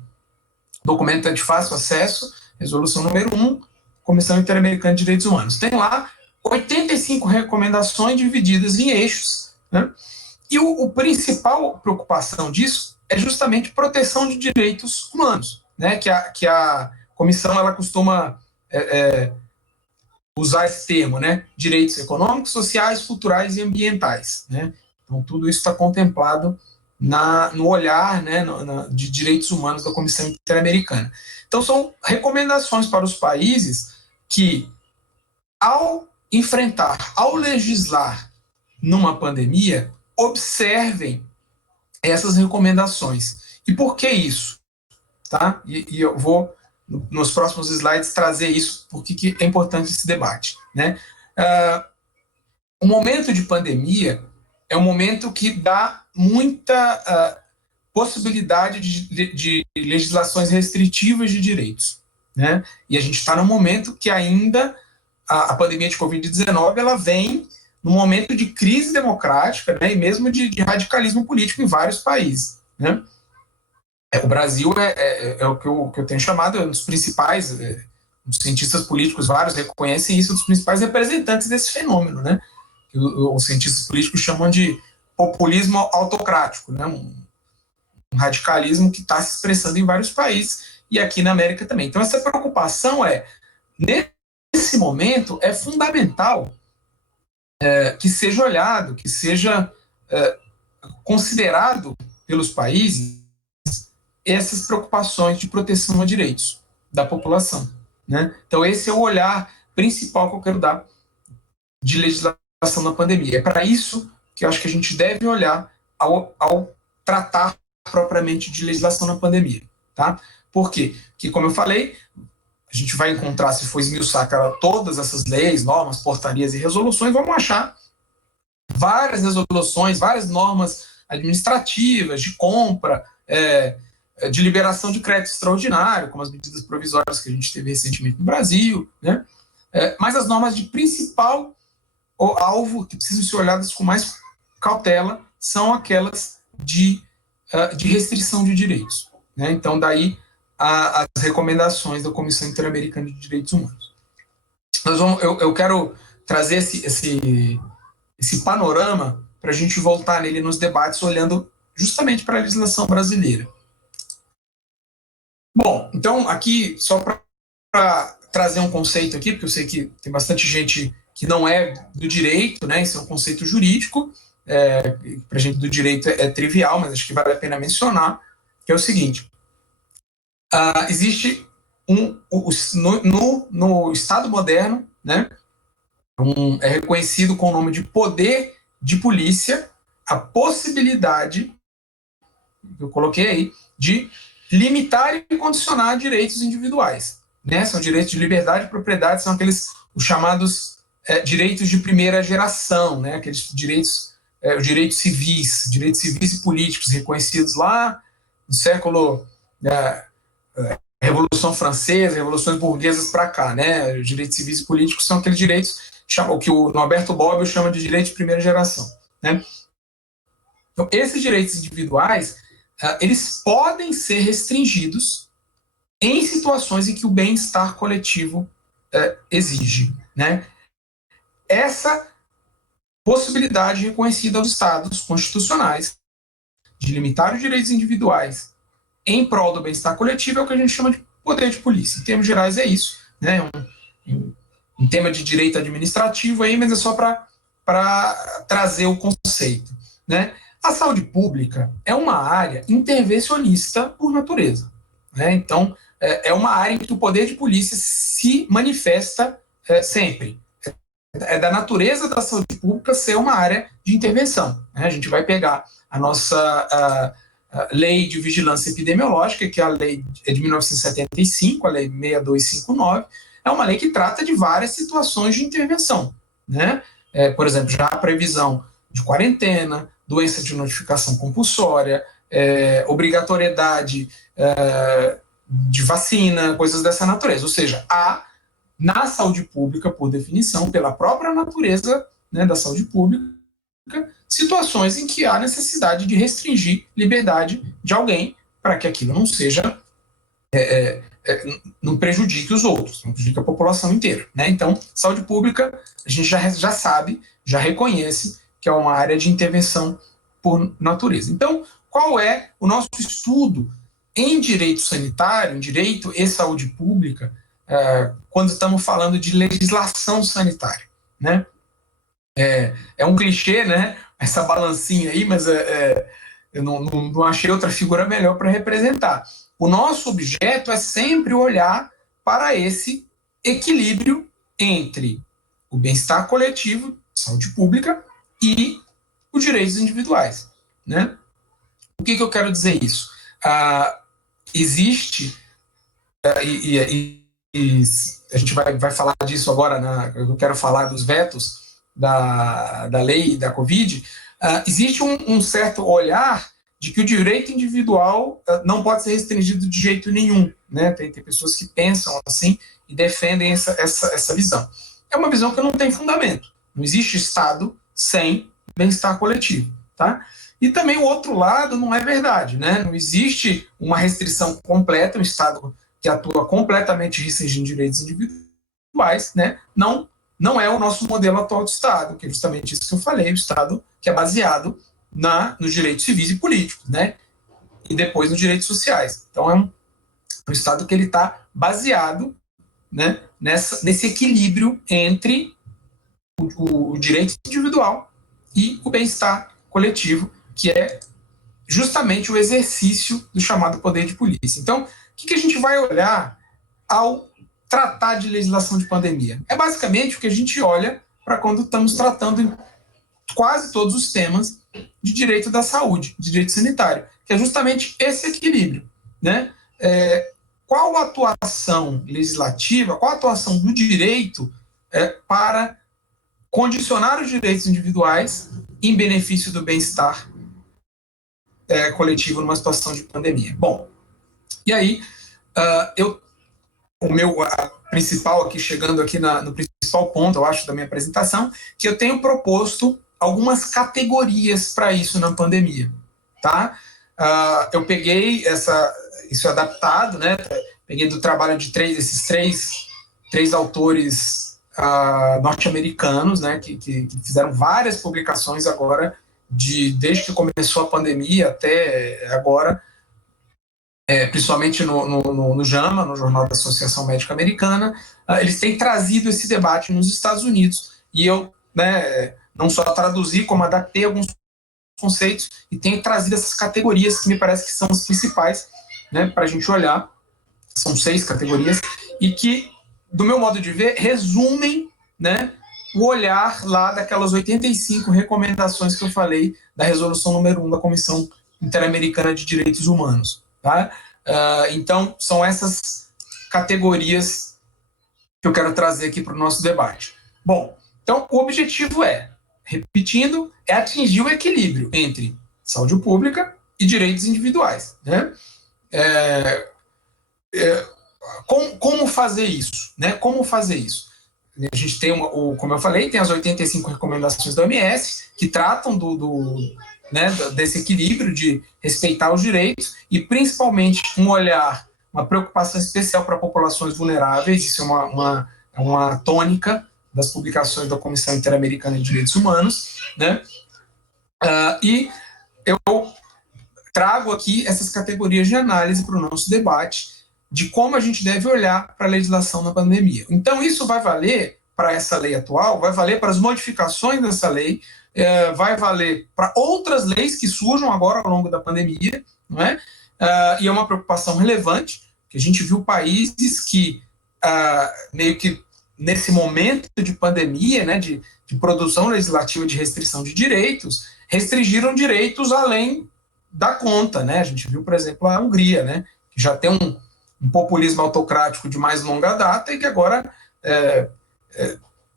documento de fácil acesso, resolução número 1, Comissão Interamericana de Direitos Humanos. Tem lá 85 recomendações divididas em eixos, né? E a principal preocupação disso é justamente proteção de direitos humanos, né? Que a comissão ela costuma usar esse termo, né? Direitos econômicos, sociais, culturais e ambientais, né? Então, tudo isso está contemplado no olhar, né, de direitos humanos da Comissão Interamericana. Então, são recomendações para os países que, ao legislar numa pandemia, observem essas recomendações. E por que isso? Tá? E eu vou, nos próximos slides, trazer isso, porque é importante esse debate, né? O momento de pandemia é um momento que dá muita possibilidade de legislações restritivas de direitos, né? E a gente está num momento que ainda a pandemia de Covid-19 ela vem num momento de crise democrática, né, e mesmo de radicalismo político em vários países, né? O Brasil é o que eu tenho chamado um dos principais, os cientistas políticos vários reconhecem isso, dos principais representantes desse fenômeno, né? Os cientistas políticos chamam de populismo autocrático, né? Um radicalismo que está se expressando em vários países e aqui na América também. Então essa preocupação nesse momento é fundamental que seja olhado, que seja considerado pelos países essas preocupações de proteção a direitos da população, né? Então esse é o olhar principal que eu quero dar de legislação na pandemia. É para isso que eu acho que a gente deve olhar ao tratar propriamente de legislação na pandemia, tá? Por quê? Porque, como eu falei, a gente vai encontrar, se for esmiuçar todas essas leis, normas, portarias e resoluções, vamos achar várias resoluções, várias normas administrativas, de compra, de liberação de crédito extraordinário, como as medidas provisórias que a gente teve recentemente no Brasil, né? Mas as normas de principal alvo, que precisam ser olhadas com mais cautela, são aquelas de restrição de direitos, né? Então, daí as recomendações da Comissão Interamericana de Direitos Humanos. Eu quero trazer esse panorama para a gente voltar nele nos debates, olhando justamente para a legislação brasileira. Bom, então aqui, só para trazer um conceito aqui, porque eu sei que tem bastante gente que não é do direito, né? Esse é um conceito jurídico, para a gente do direito é trivial, mas acho que vale a pena mencionar, que é o seguinte: existe no Estado moderno, né, é reconhecido com o nome de poder de polícia a possibilidade, eu coloquei aí, de limitar e condicionar direitos individuais, né? São direitos de liberdade e propriedade, são os chamados direitos de primeira geração, né? Aqueles direitos, os direitos civis e políticos reconhecidos lá no século Revolução Francesa, revoluções burguesas para cá, né? Os direitos civis e políticos são aqueles direitos que o Norberto Bobbio chama de direitos de primeira geração, né? Então, esses direitos individuais, eles podem ser restringidos em situações em que o bem-estar coletivo exige, né? Essa possibilidade reconhecida aos Estados constitucionais de limitar os direitos individuais em prol do bem-estar coletivo é o que a gente chama de poder de polícia. Em termos gerais é isso, né? Um tema de direito administrativo aí, mas é só para trazer o conceito, né? A saúde pública é uma área intervencionista por natureza, né? Então, é uma área em que o poder de polícia se manifesta sempre. É da natureza da saúde pública ser uma área de intervenção, né? A gente vai pegar a nossa lei de vigilância epidemiológica, que é a lei de 1975, a lei 6259, é uma lei que trata de várias situações de intervenção, né? Por exemplo, já a previsão de quarentena, doença de notificação compulsória, obrigatoriedade de vacina, coisas dessa natureza. Ou seja, há na saúde pública, por definição, pela própria natureza, né, da saúde pública, situações em que há necessidade de restringir liberdade de alguém para que aquilo não seja não prejudique os outros, não prejudique a população inteira, né? Então, saúde pública, a gente já sabe, já reconhece que é uma área de intervenção por natureza. Então, qual é o nosso estudo em direito sanitário, em direito e saúde pública, quando estamos falando de legislação sanitária, né? É um clichê, né? Essa balancinha aí, mas eu não achei outra figura melhor para representar. O nosso objeto é sempre olhar para esse equilíbrio entre o bem-estar coletivo, saúde pública, e os direitos individuais, né? O que eu quero dizer isso? Existe, e a gente vai falar disso agora, eu quero falar dos vetos da lei da Covid, existe um certo olhar de que o direito individual não pode ser restringido de jeito nenhum, né? Tem pessoas que pensam assim e defendem essa visão. É uma visão que não tem fundamento. Não existe Estado sem bem-estar coletivo, tá? E também o outro lado não é verdade, né? Não existe uma restrição completa, um Estado que atua completamente restringindo direitos individuais, né? Não é o nosso modelo atual de Estado, que é justamente isso que eu falei, o Estado que é baseado nos direitos civis e políticos, né? E depois nos direitos sociais. Então é um Estado que ele está baseado, né, nesse equilíbrio entre o direito individual e o bem-estar coletivo, que é justamente o exercício do chamado poder de polícia. Então, o que a gente vai olhar ao tratar de legislação de pandemia? É basicamente o que a gente olha para quando estamos tratando em quase todos os temas de direito da saúde, de direito sanitário, que é justamente esse equilíbrio, né? Qual a atuação legislativa, qual a atuação do direito para condicionar os direitos individuais em benefício do bem-estar coletivo numa situação de pandemia? Bom, e aí, o meu principal aqui, chegando aqui no principal ponto, eu acho, da minha apresentação, que eu tenho proposto algumas categorias para isso na pandemia, tá? Eu peguei isso adaptado, né? Peguei do trabalho de esses três autores norte-americanos, né? Que fizeram várias publicações agora, desde que começou a pandemia até agora, principalmente no JAMA, no Jornal da Associação Médica Americana. Eles têm trazido esse debate nos Estados Unidos, e eu, né, não só traduzi, como adaptei alguns conceitos e tenho trazido essas categorias que me parece que são as principais, né, para a gente olhar. São 6 categorias e que, do meu modo de ver, resumem, né, o olhar lá daquelas 85 recomendações que eu falei da resolução número 1 da Comissão Interamericana de Direitos Humanos, tá? Então, são essas categorias que eu quero trazer aqui para o nosso debate. Bom, então o objetivo repetindo, é atingir o equilíbrio entre saúde pública e direitos individuais, né? como fazer isso, né? Como fazer isso? A gente tem, como eu falei, tem as 85 recomendações da OMS que tratam né, desse equilíbrio de respeitar os direitos e, principalmente, uma preocupação especial para populações vulneráveis. Isso é uma tônica das publicações da Comissão Interamericana de Direitos Humanos, né? E eu trago aqui essas categorias de análise para o nosso debate de como a gente deve olhar para a legislação na pandemia. Então, isso vai valer para essa lei atual, vai valer para as modificações dessa lei, vai valer para outras leis que surjam agora ao longo da pandemia, não é? E é uma preocupação relevante, que a gente viu países que, meio que nesse momento de pandemia, né, de produção legislativa de restrição de direitos, restringiram direitos além da conta, né? A gente viu, por exemplo, a Hungria, né, que já tem um populismo autocrático de mais longa data e que agora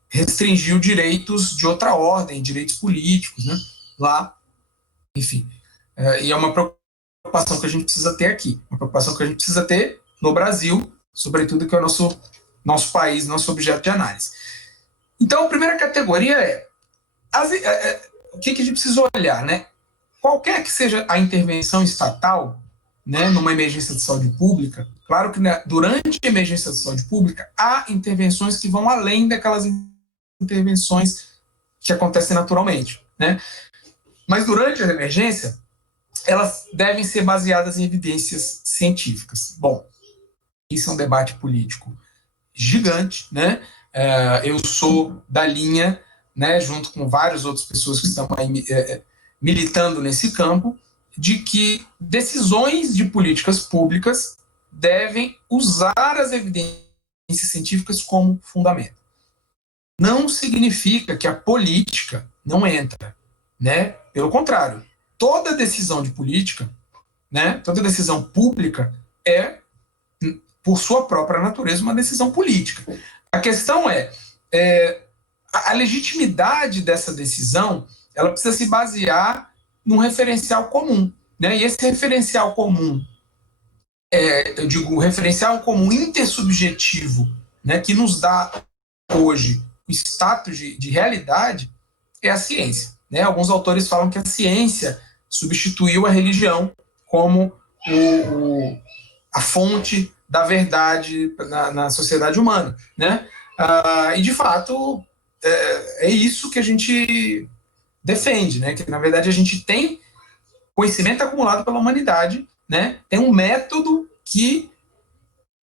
restringiu direitos de outra ordem, direitos políticos, né, lá, enfim. E é uma preocupação que a gente precisa ter aqui, uma preocupação que a gente precisa ter no Brasil, sobretudo que é o nosso país, nosso objeto de análise. Então, a primeira categoria o que a gente precisa olhar, né? Qualquer que seja a intervenção estatal, né, numa emergência de saúde pública, claro que, né, durante a emergência de saúde pública há intervenções que vão além daquelas intervenções que acontecem naturalmente, né? Mas durante a emergência, elas devem ser baseadas em evidências científicas. Bom, isso é um debate político gigante, né? Eu sou da linha, né, junto com várias outras pessoas que estão aí militando nesse campo, de que decisões de políticas públicas devem usar as evidências científicas como fundamento. Não significa que a política não entra, né? Pelo contrário, toda decisão de política, né, toda decisão pública é, por sua própria natureza, uma decisão política. A questão a legitimidade dessa decisão, ela precisa se basear num referencial comum, né? E esse referencial comum, eu digo, o referencial comum intersubjetivo, né, que nos dá hoje o status de realidade, é a ciência, né? Alguns autores falam que a ciência substituiu a religião como a fonte da verdade na sociedade humana, né? E de fato é isso que a gente defende, né? Que na verdade a gente tem conhecimento acumulado pela humanidade, né? Tem um método que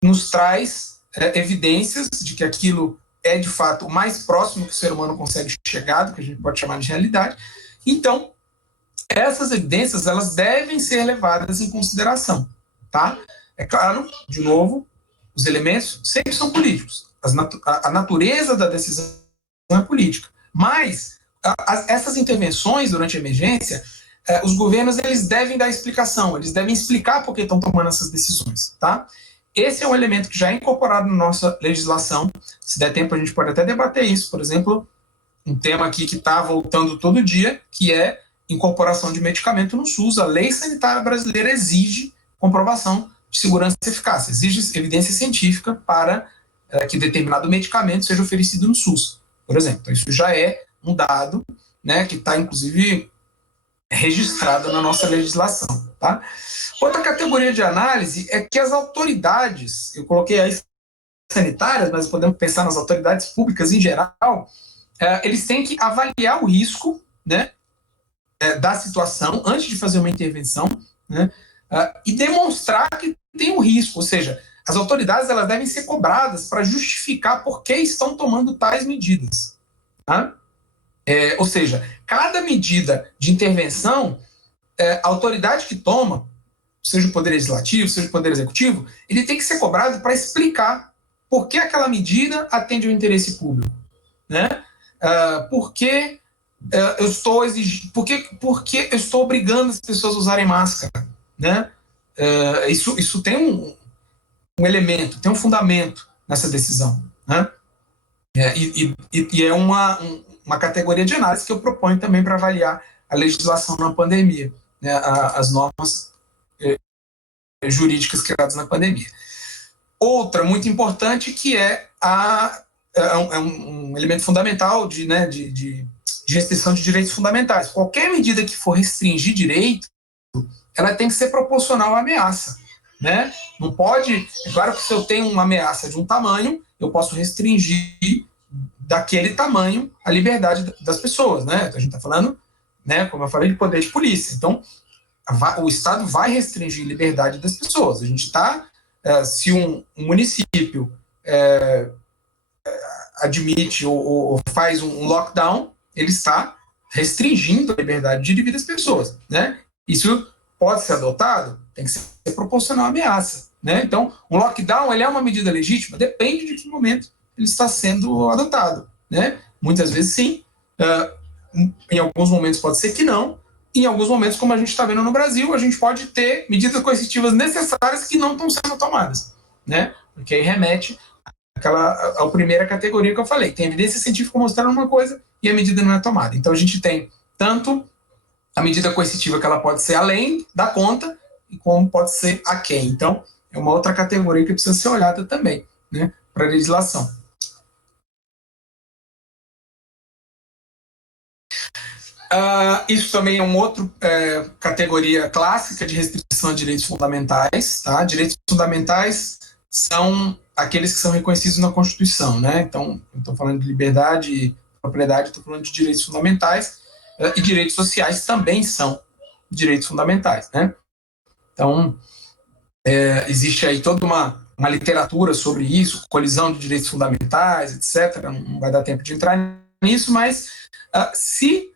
nos traz evidências de que aquilo é de fato o mais próximo que o ser humano consegue chegar, do que a gente pode chamar de realidade. Então, essas evidências, elas devem ser levadas em consideração, tá? É claro, de novo, os elementos sempre são políticos. A natureza da decisão é política. Mas essas intervenções durante a emergência, os governos, eles devem dar explicação, eles devem explicar por que estão tomando essas decisões, tá? Esse é um elemento que já é incorporado na nossa legislação. Se der tempo, a gente pode até debater isso. Por exemplo, um tema aqui que está voltando todo dia, que é incorporação de medicamento no SUS. A lei sanitária brasileira exige comprovação de segurança e eficácia, exige evidência científica para que determinado medicamento seja oferecido no SUS, por exemplo. Então, isso já é um dado, né, que está, inclusive, registrado na nossa legislação, tá? Outra categoria de análise é que as autoridades, eu coloquei aí sanitárias, mas podemos pensar nas autoridades públicas em geral, eles têm que avaliar o risco, né, da situação antes de fazer uma intervenção, né, e demonstrar que tem um risco, ou seja, as autoridades, elas devem ser cobradas para justificar por que estão tomando tais medidas, tá? Ou seja, cada medida de intervenção, a autoridade que toma, seja o Poder Legislativo, seja o Poder Executivo, ele tem que ser cobrado para explicar por que aquela medida atende ao interesse público, né? Por que eu estou exigindo, por que eu estou obrigando as pessoas a usarem máscara, né? Isso tem um elemento, tem um fundamento nessa decisão, né? E é uma categoria de análise que eu proponho também para avaliar a legislação na pandemia, né? As normas jurídicas criadas na pandemia. Outra muito importante que é um elemento fundamental de restrição de direitos fundamentais. Qualquer medida que for restringir direito, ela tem que ser proporcional à ameaça. Né? Não pode. É claro que se eu tenho uma ameaça de um tamanho, eu posso restringir daquele tamanho a liberdade das pessoas. Né? Então, a gente está falando, né, como eu falei, de poder de polícia. Então, o Estado vai restringir a liberdade das pessoas. A gente está. Se um município admite ou faz um lockdown, ele está restringindo a liberdade de vida das pessoas. Né? Isso pode ser adotado, tem que ser proporcional à ameaça. Né? Então, um lockdown ele é uma medida legítima? Depende de que momento ele está sendo adotado. Né? Muitas vezes sim, em alguns momentos pode ser que não, em alguns momentos, como a gente está vendo no Brasil, a gente pode ter medidas coercitivas necessárias que não estão sendo tomadas. Né? Porque aí remete à primeira categoria que eu falei. Tem evidência científica mostrando uma coisa e a medida não é tomada. Então, a gente tem tanto a medida coercitiva que ela pode ser além da conta e como pode ser aquém. Então, é uma outra categoria que precisa ser olhada também, né, para a legislação. Isso também é uma outra categoria clássica de restrição a direitos fundamentais. Tá? Direitos fundamentais são aqueles que são reconhecidos na Constituição. Né? Então, eu estou falando de liberdade e propriedade, estou falando de direitos fundamentais, e direitos sociais também são direitos fundamentais. Né? Então, existe aí toda uma literatura sobre isso, colisão de direitos fundamentais, etc. Não vai dar tempo de entrar nisso, mas se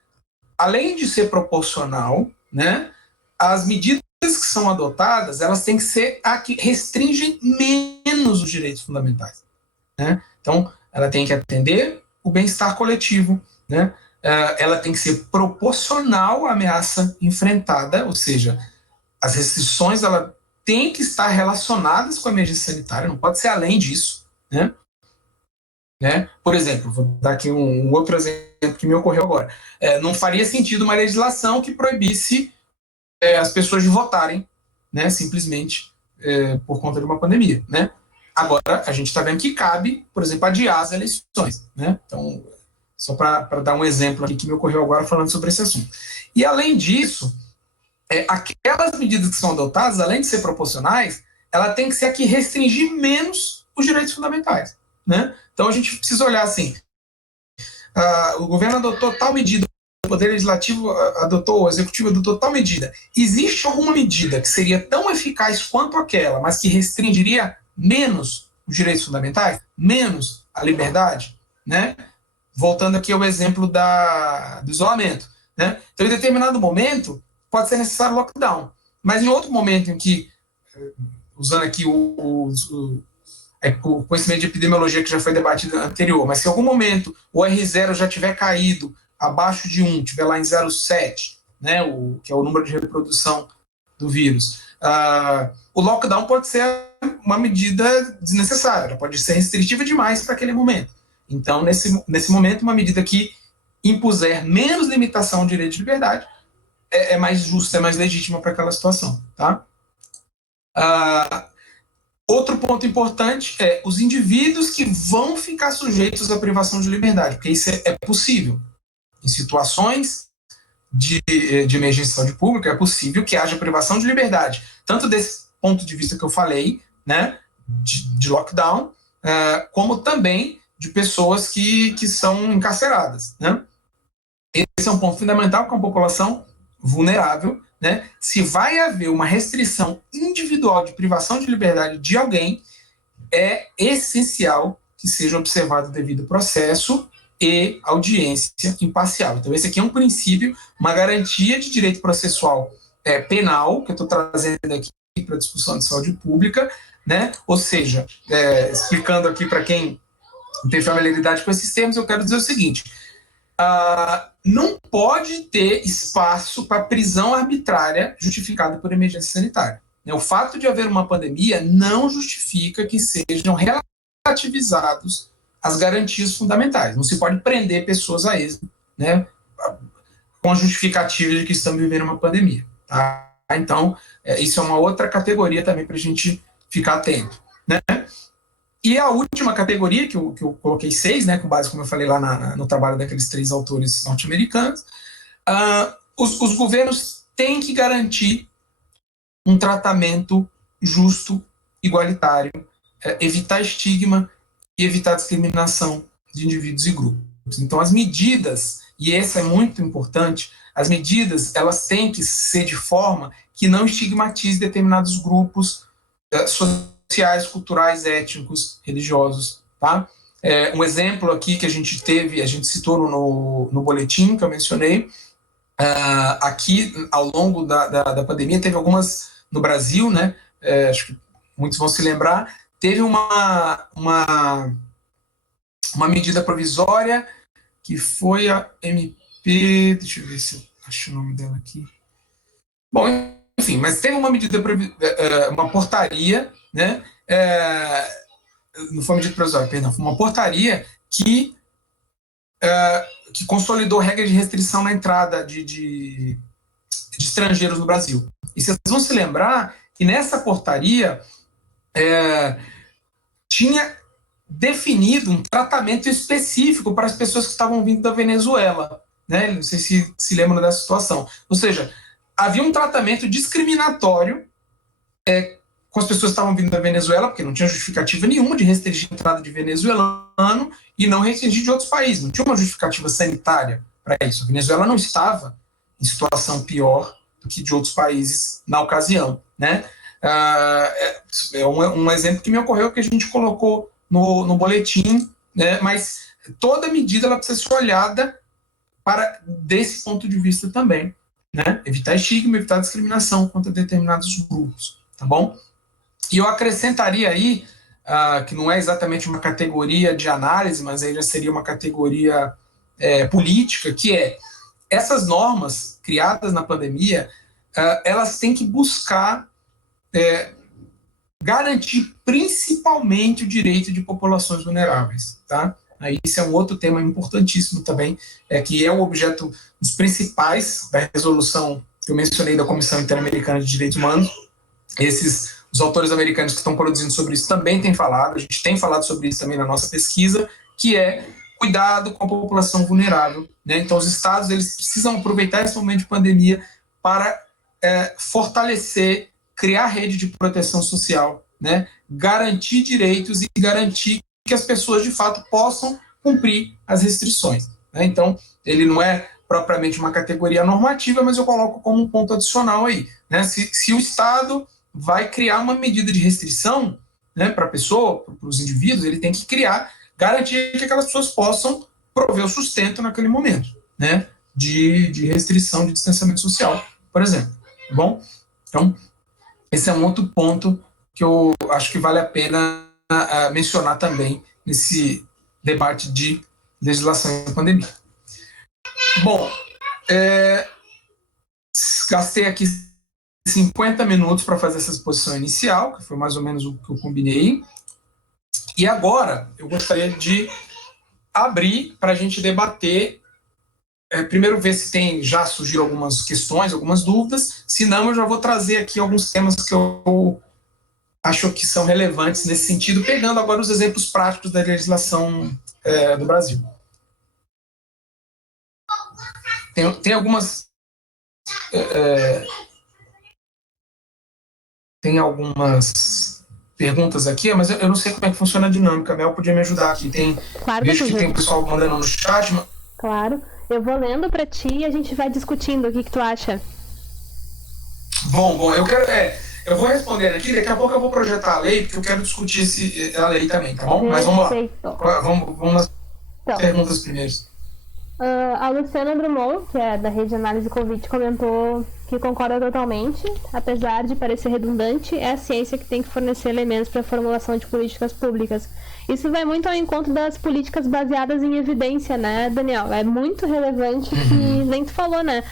além de ser proporcional, né, as medidas que são adotadas, elas têm que ser a que restringem menos os direitos fundamentais. Né? Então, ela tem que atender o bem-estar coletivo, né? Ela tem que ser proporcional à ameaça enfrentada, ou seja, as restrições ela tem que estar relacionadas com a emergência sanitária, não pode ser além disso. Né? Por exemplo, vou dar aqui um outro exemplo que me ocorreu agora. Não faria sentido uma legislação que proibisse as pessoas de votarem, né, simplesmente por conta de uma pandemia. Né? Agora, a gente está vendo que cabe, por exemplo, adiar as eleições. Né? Então, só para dar um exemplo aqui que me ocorreu agora falando sobre esse assunto. E, além disso, aquelas medidas que são adotadas, além de ser proporcionais, ela tem que ser a que restringir menos os direitos fundamentais. Né? Então a gente precisa olhar assim, o governo adotou tal medida, o poder legislativo adotou, o executivo adotou tal medida. Existe alguma medida que seria tão eficaz quanto aquela, mas que restringiria menos os direitos fundamentais, menos a liberdade? Né? Voltando aqui ao exemplo do isolamento. Né? Então, em determinado momento, pode ser necessário lockdown, mas em outro momento em que, usando aqui o conhecimento de epidemiologia que já foi debatido anterior, mas se em algum momento o R0 já tiver caído abaixo de 1, tiver lá em 0,7, né, que é o número de reprodução do vírus, o lockdown pode ser uma medida desnecessária, pode ser restritiva demais para aquele momento. Então, nesse momento, uma medida que impuser menos limitação ao direito de liberdade é mais justa, é mais legítima para aquela situação. Tá? Outro ponto importante é os indivíduos que vão ficar sujeitos à privação de liberdade, porque isso é possível. Em situações de emergência de saúde pública, é possível que haja privação de liberdade, tanto desse ponto de vista que eu falei, né, de lockdown, como também de pessoas que são encarceradas. Né? Esse é um ponto fundamental com a população vulnerável. Né? Se vai haver uma restrição individual de privação de liberdade de alguém, é essencial que seja observado o devido processo e audiência imparcial. Então, esse aqui é um princípio, uma garantia de direito processual penal, que eu estou trazendo aqui para a discussão de saúde pública, né? Ou seja, explicando aqui para quem não tem familiaridade com esses termos, eu quero dizer o seguinte: não pode ter espaço para prisão arbitrária justificada por emergência sanitária. O fato de haver uma pandemia não justifica que sejam relativizados as garantias fundamentais. Não se pode prender pessoas a esmo, né, com a justificativa de que estamos vivendo uma pandemia. Tá? Então, isso é uma outra categoria também para a gente ficar atento. E a última categoria, que eu coloquei 6, né, com base, como eu falei lá no trabalho daqueles 3 autores norte-americanos, os governos têm que garantir um tratamento justo, igualitário, evitar estigma e evitar discriminação de indivíduos e grupos. Então, as medidas, e essa é muito importante, as medidas elas têm que ser de forma que não estigmatize determinados grupos sociais, culturais, étnicos, religiosos. Tá? Um exemplo aqui que a gente citou no boletim que eu mencionei, aqui ao longo da pandemia teve algumas no Brasil, né? Acho que muitos vão se lembrar, teve uma medida provisória que foi a MP, deixa eu ver se eu acho o nome dela aqui. Bom, enfim, mas teve uma medida, uma portaria, né? Não foi uma medida provisória, perdão, foi uma portaria que consolidou regras de restrição na entrada de estrangeiros no Brasil. E vocês vão se lembrar que nessa portaria tinha definido um tratamento específico para as pessoas que estavam vindo da Venezuela. Né? Não sei se lembram dessa situação. Ou seja, havia um tratamento discriminatório com as pessoas que estavam vindo da Venezuela, porque não tinha justificativa nenhuma de restringir a entrada de venezuelano e não restringir de outros países. Não tinha uma justificativa sanitária para isso. A Venezuela não estava em situação pior do que de outros países na ocasião. Né? Um exemplo que me ocorreu que a gente colocou no boletim, né? Mas toda medida ela precisa ser olhada desse ponto de vista também. Né? Evitar estigma, evitar discriminação contra determinados grupos. Tá bom? E eu acrescentaria aí, que não é exatamente uma categoria de análise, mas aí já seria uma categoria política, que essas normas criadas na pandemia, elas têm que buscar garantir principalmente o direito de populações vulneráveis. Tá? Aí isso é um outro tema importantíssimo também, que é o objeto dos principais da resolução que eu mencionei da Comissão Interamericana de Direitos Humanos. Os autores americanos que estão produzindo sobre isso também têm falado, a gente tem falado sobre isso também na nossa pesquisa, que é cuidado com a população vulnerável. Né? Então, os estados eles precisam aproveitar esse momento de pandemia para fortalecer, criar rede de proteção social, né? Garantir direitos e garantir que as pessoas, de fato, possam cumprir as restrições. Né? Então, ele não é propriamente uma categoria normativa, mas eu coloco como um ponto adicional aí. Né? Se o Estado vai criar uma medida de restrição, né, para a pessoa, para os indivíduos, ele tem que garantir que aquelas pessoas possam prover o sustento naquele momento, né, de restrição de distanciamento social, por exemplo. Tá bom? Então, esse é um outro ponto que eu acho que vale a pena mencionar também nesse debate de legislação em pandemia. Bom, gastei aqui 50 minutos para fazer essa exposição inicial, que foi mais ou menos o que eu combinei. E agora eu gostaria de abrir para a gente debater. Primeiro ver se já surgiram algumas questões, algumas dúvidas. Se não, eu já vou trazer aqui alguns temas que eu acho que são relevantes nesse sentido, pegando agora os exemplos práticos da legislação do Brasil. Tem algumas... Tem algumas perguntas aqui, mas eu não sei como é que funciona a dinâmica. A Mel podia me ajudar aqui. Vejo que tem o pessoal mandando no chat. Claro. Eu vou lendo para ti e a gente vai discutindo. O que tu acha? Bom, eu vou responder aqui. Daqui a pouco eu vou projetar a lei, porque eu quero discutir a lei também, tá bom? Mas vamos lá. Vamos nas perguntas primeiro. A Luciana Drummond, que é da Rede Análise Covid, comentou que concorda totalmente. Apesar de parecer redundante, é a ciência que tem que fornecer elementos para a formulação de políticas públicas. Isso vai muito ao encontro das políticas baseadas em evidência, né, Daniel? É muito relevante que, nem tu falou, né?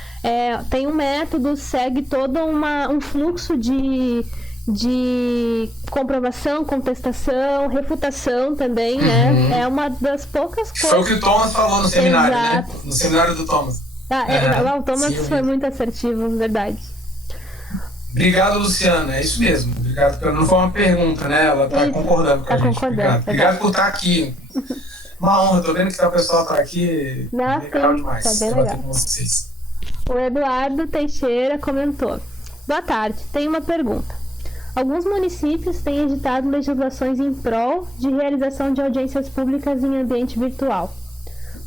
Tem um método, segue todo um fluxo de comprovação, contestação, refutação também, né? É uma das poucas coisas... Foi o que o Thomas falou no seminário, né? No seminário do Thomas. O Thomas foi muito assertivo, verdade. Obrigado, Luciana. É isso mesmo. Obrigado. Não foi uma pergunta, né? Ela está concordando com a gente. Obrigado por estar aqui. Uma honra. Estou vendo que o pessoal está aqui. Legal demais. Tá bem legal. Com vocês. O Eduardo Teixeira comentou: boa tarde, tenho uma pergunta. Alguns municípios têm editado legislações em prol de realização de audiências públicas em ambiente virtual.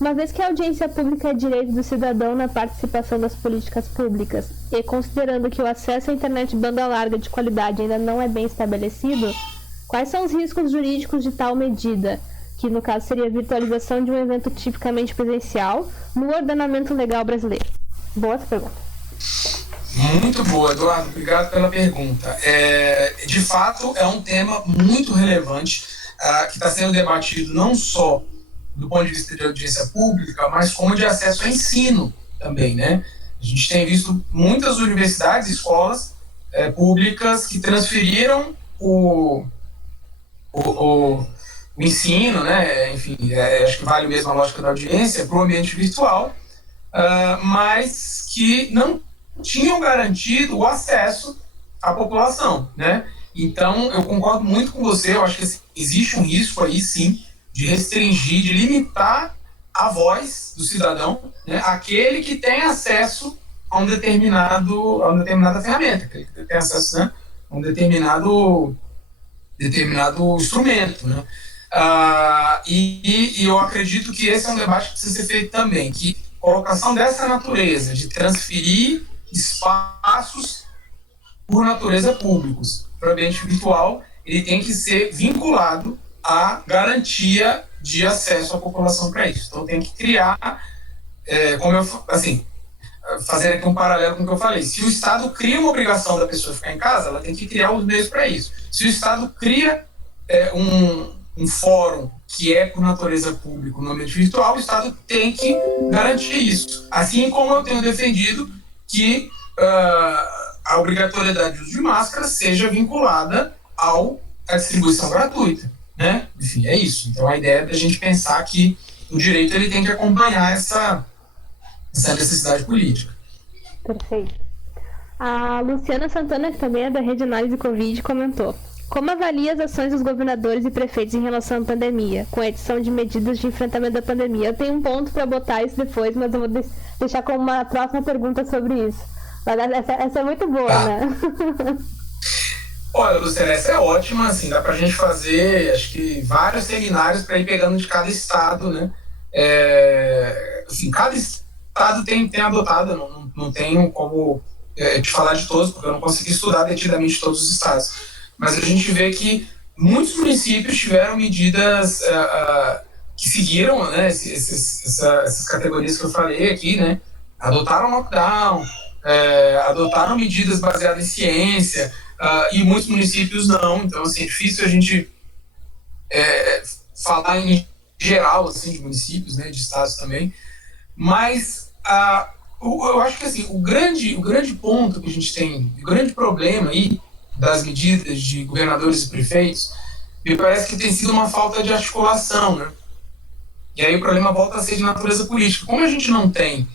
Uma vez que a audiência pública é direito do cidadão na participação das políticas públicas, e considerando que o acesso à internet banda larga de qualidade ainda não é bem estabelecido, quais são os riscos jurídicos de tal medida, que no caso seria a virtualização de um evento tipicamente presencial, no ordenamento legal brasileiro? Boa pergunta. Muito boa, Eduardo. Obrigado pela pergunta. De fato, é um tema muito relevante que está sendo debatido não só do ponto de vista de audiência pública, mas como de acesso ao ensino também, né? A gente tem visto muitas universidades e escolas públicas que transferiram o ensino, né? Enfim, acho que vale mesmo a lógica da audiência, para o ambiente virtual, mas que não tinham garantido o acesso à população, né? Então, eu concordo muito com você, eu acho que existe um risco aí, sim, de restringir, de limitar a voz do cidadão, né, aquele que tem acesso a uma determinada ferramenta, aquele que tem acesso, né, a um determinado instrumento, né? E eu acredito que esse é um debate que precisa ser feito também, que colocação dessa natureza, de transferir espaços por natureza públicos para o ambiente virtual, ele tem que ser vinculado à garantia de acesso à população para isso. Então tem que criar, fazer aqui um paralelo com o que eu falei. Se o Estado cria uma obrigação da pessoa ficar em casa, ela tem que criar os meios para isso. Se o Estado cria um fórum que é por natureza pública no ambiente virtual, o Estado tem que garantir isso. Assim como eu tenho defendido que a obrigatoriedade de uso de máscara seja vinculada à distribuição gratuita, né? Enfim, é isso. Então a ideia é da gente pensar que o direito ele tem que acompanhar essa necessidade política. Perfeito. A Luciana Santana, que também é da Rede Análise Covid, comentou: como avalia as ações dos governadores e prefeitos em relação à pandemia, com a edição de medidas de enfrentamento da pandemia? Eu tenho um ponto para botar isso depois, mas eu vou deixar como uma próxima pergunta sobre isso. Mas essa é muito boa, tá, né? Olha, Luciana, essa é ótima, assim, dá pra gente fazer, acho que, vários seminários para ir pegando de cada estado, né? Assim, cada estado tem adotado, não tenho como te falar de todos, porque eu não consegui estudar detidamente todos os estados. Mas a gente vê que muitos municípios tiveram medidas que seguiram, né, essas categorias que eu falei aqui, né? Adotaram lockdown, adotaram medidas baseadas em ciência, e muitos municípios não. Então, assim, é difícil a gente falar em geral, assim, de municípios, né, de estados também. Mas eu acho que, assim, o grande ponto que a gente tem, o grande problema aí das medidas de governadores e prefeitos, me parece que tem sido uma falta de articulação, né? E aí o problema volta a ser de natureza política. Como a gente não tem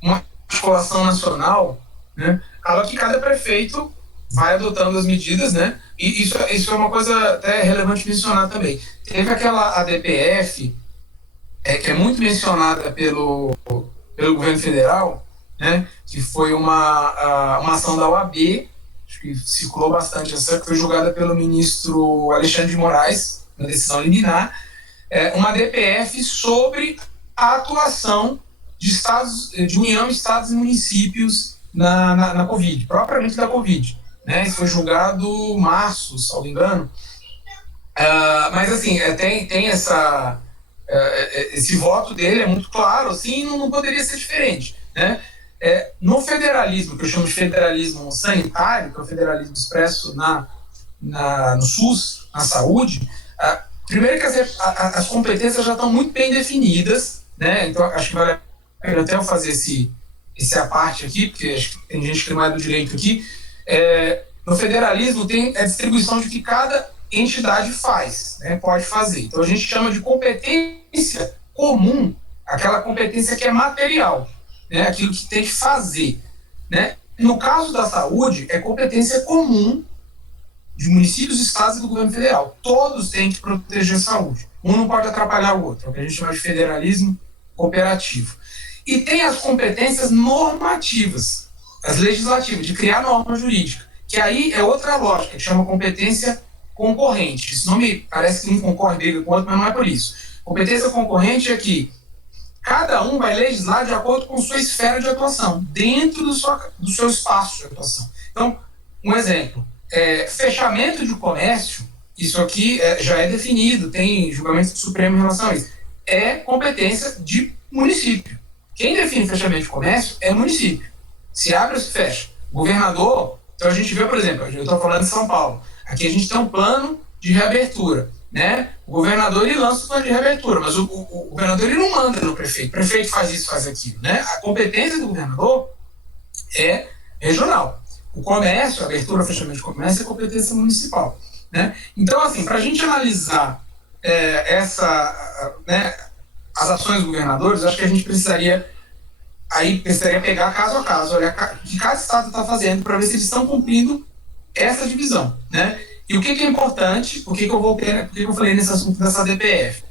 uma articulação nacional, né, acaba que cada prefeito vai adotando as medidas, né? E isso é uma coisa até relevante mencionar também. Teve aquela ADPF, que é muito mencionada pelo governo federal, né, que foi uma ação da OAB, acho que circulou bastante, essa que foi julgada pelo ministro Alexandre de Moraes, na decisão liminar, uma DPF sobre a atuação de União, estados e municípios na Covid, propriamente da Covid, né? Isso foi julgado em março, se não me engano. Mas, assim, tem esse voto dele é muito claro, assim, não poderia ser diferente, né? No federalismo, que eu chamo de federalismo sanitário, que é o federalismo expresso no SUS, na saúde, primeiro que as competências já estão muito bem definidas, né? Então acho que vale a pena até eu fazer esse à parte aqui, porque acho que tem gente que não é do direito aqui. No federalismo tem a distribuição de que cada entidade faz, né? Pode fazer. Então a gente chama de competência comum, aquela competência que é material, né? Aquilo que tem que fazer, né? No caso da saúde, é competência comum de municípios, estados e do governo federal. Todos têm que proteger a saúde. Um não pode atrapalhar o outro, é o que a gente chama de federalismo cooperativo. E tem as competências normativas, as legislativas, de criar norma jurídica, que aí é outra lógica, que chama competência concorrente. Esse nome parece que um concorre briga com o outro, mas não é por isso. Competência concorrente é que cada um vai legislar de acordo com sua esfera de atuação, dentro do seu espaço de atuação. Então, um exemplo, fechamento de comércio, isso aqui já é definido, tem julgamento do Supremo em relação a isso, é competência de município. Quem define fechamento de comércio é o município. Se abre ou se fecha. O governador, então a gente vê, por exemplo, eu estou falando de São Paulo, aqui a gente tem um plano de reabertura, né? O governador ele lança o plano de reabertura, mas o governador ele não manda no prefeito. O prefeito faz isso, faz aquilo, né? A competência do governador é regional. O comércio, a abertura, fechamento de comércio é competência municipal, né? Então, assim, para a gente analisar as ações dos governadores, acho que a gente precisaria pegar caso a caso, olhar o que cada estado está fazendo para ver se eles estão cumprindo essa divisão, né? E o que é importante, por que eu falei nesse assunto dessa DPF?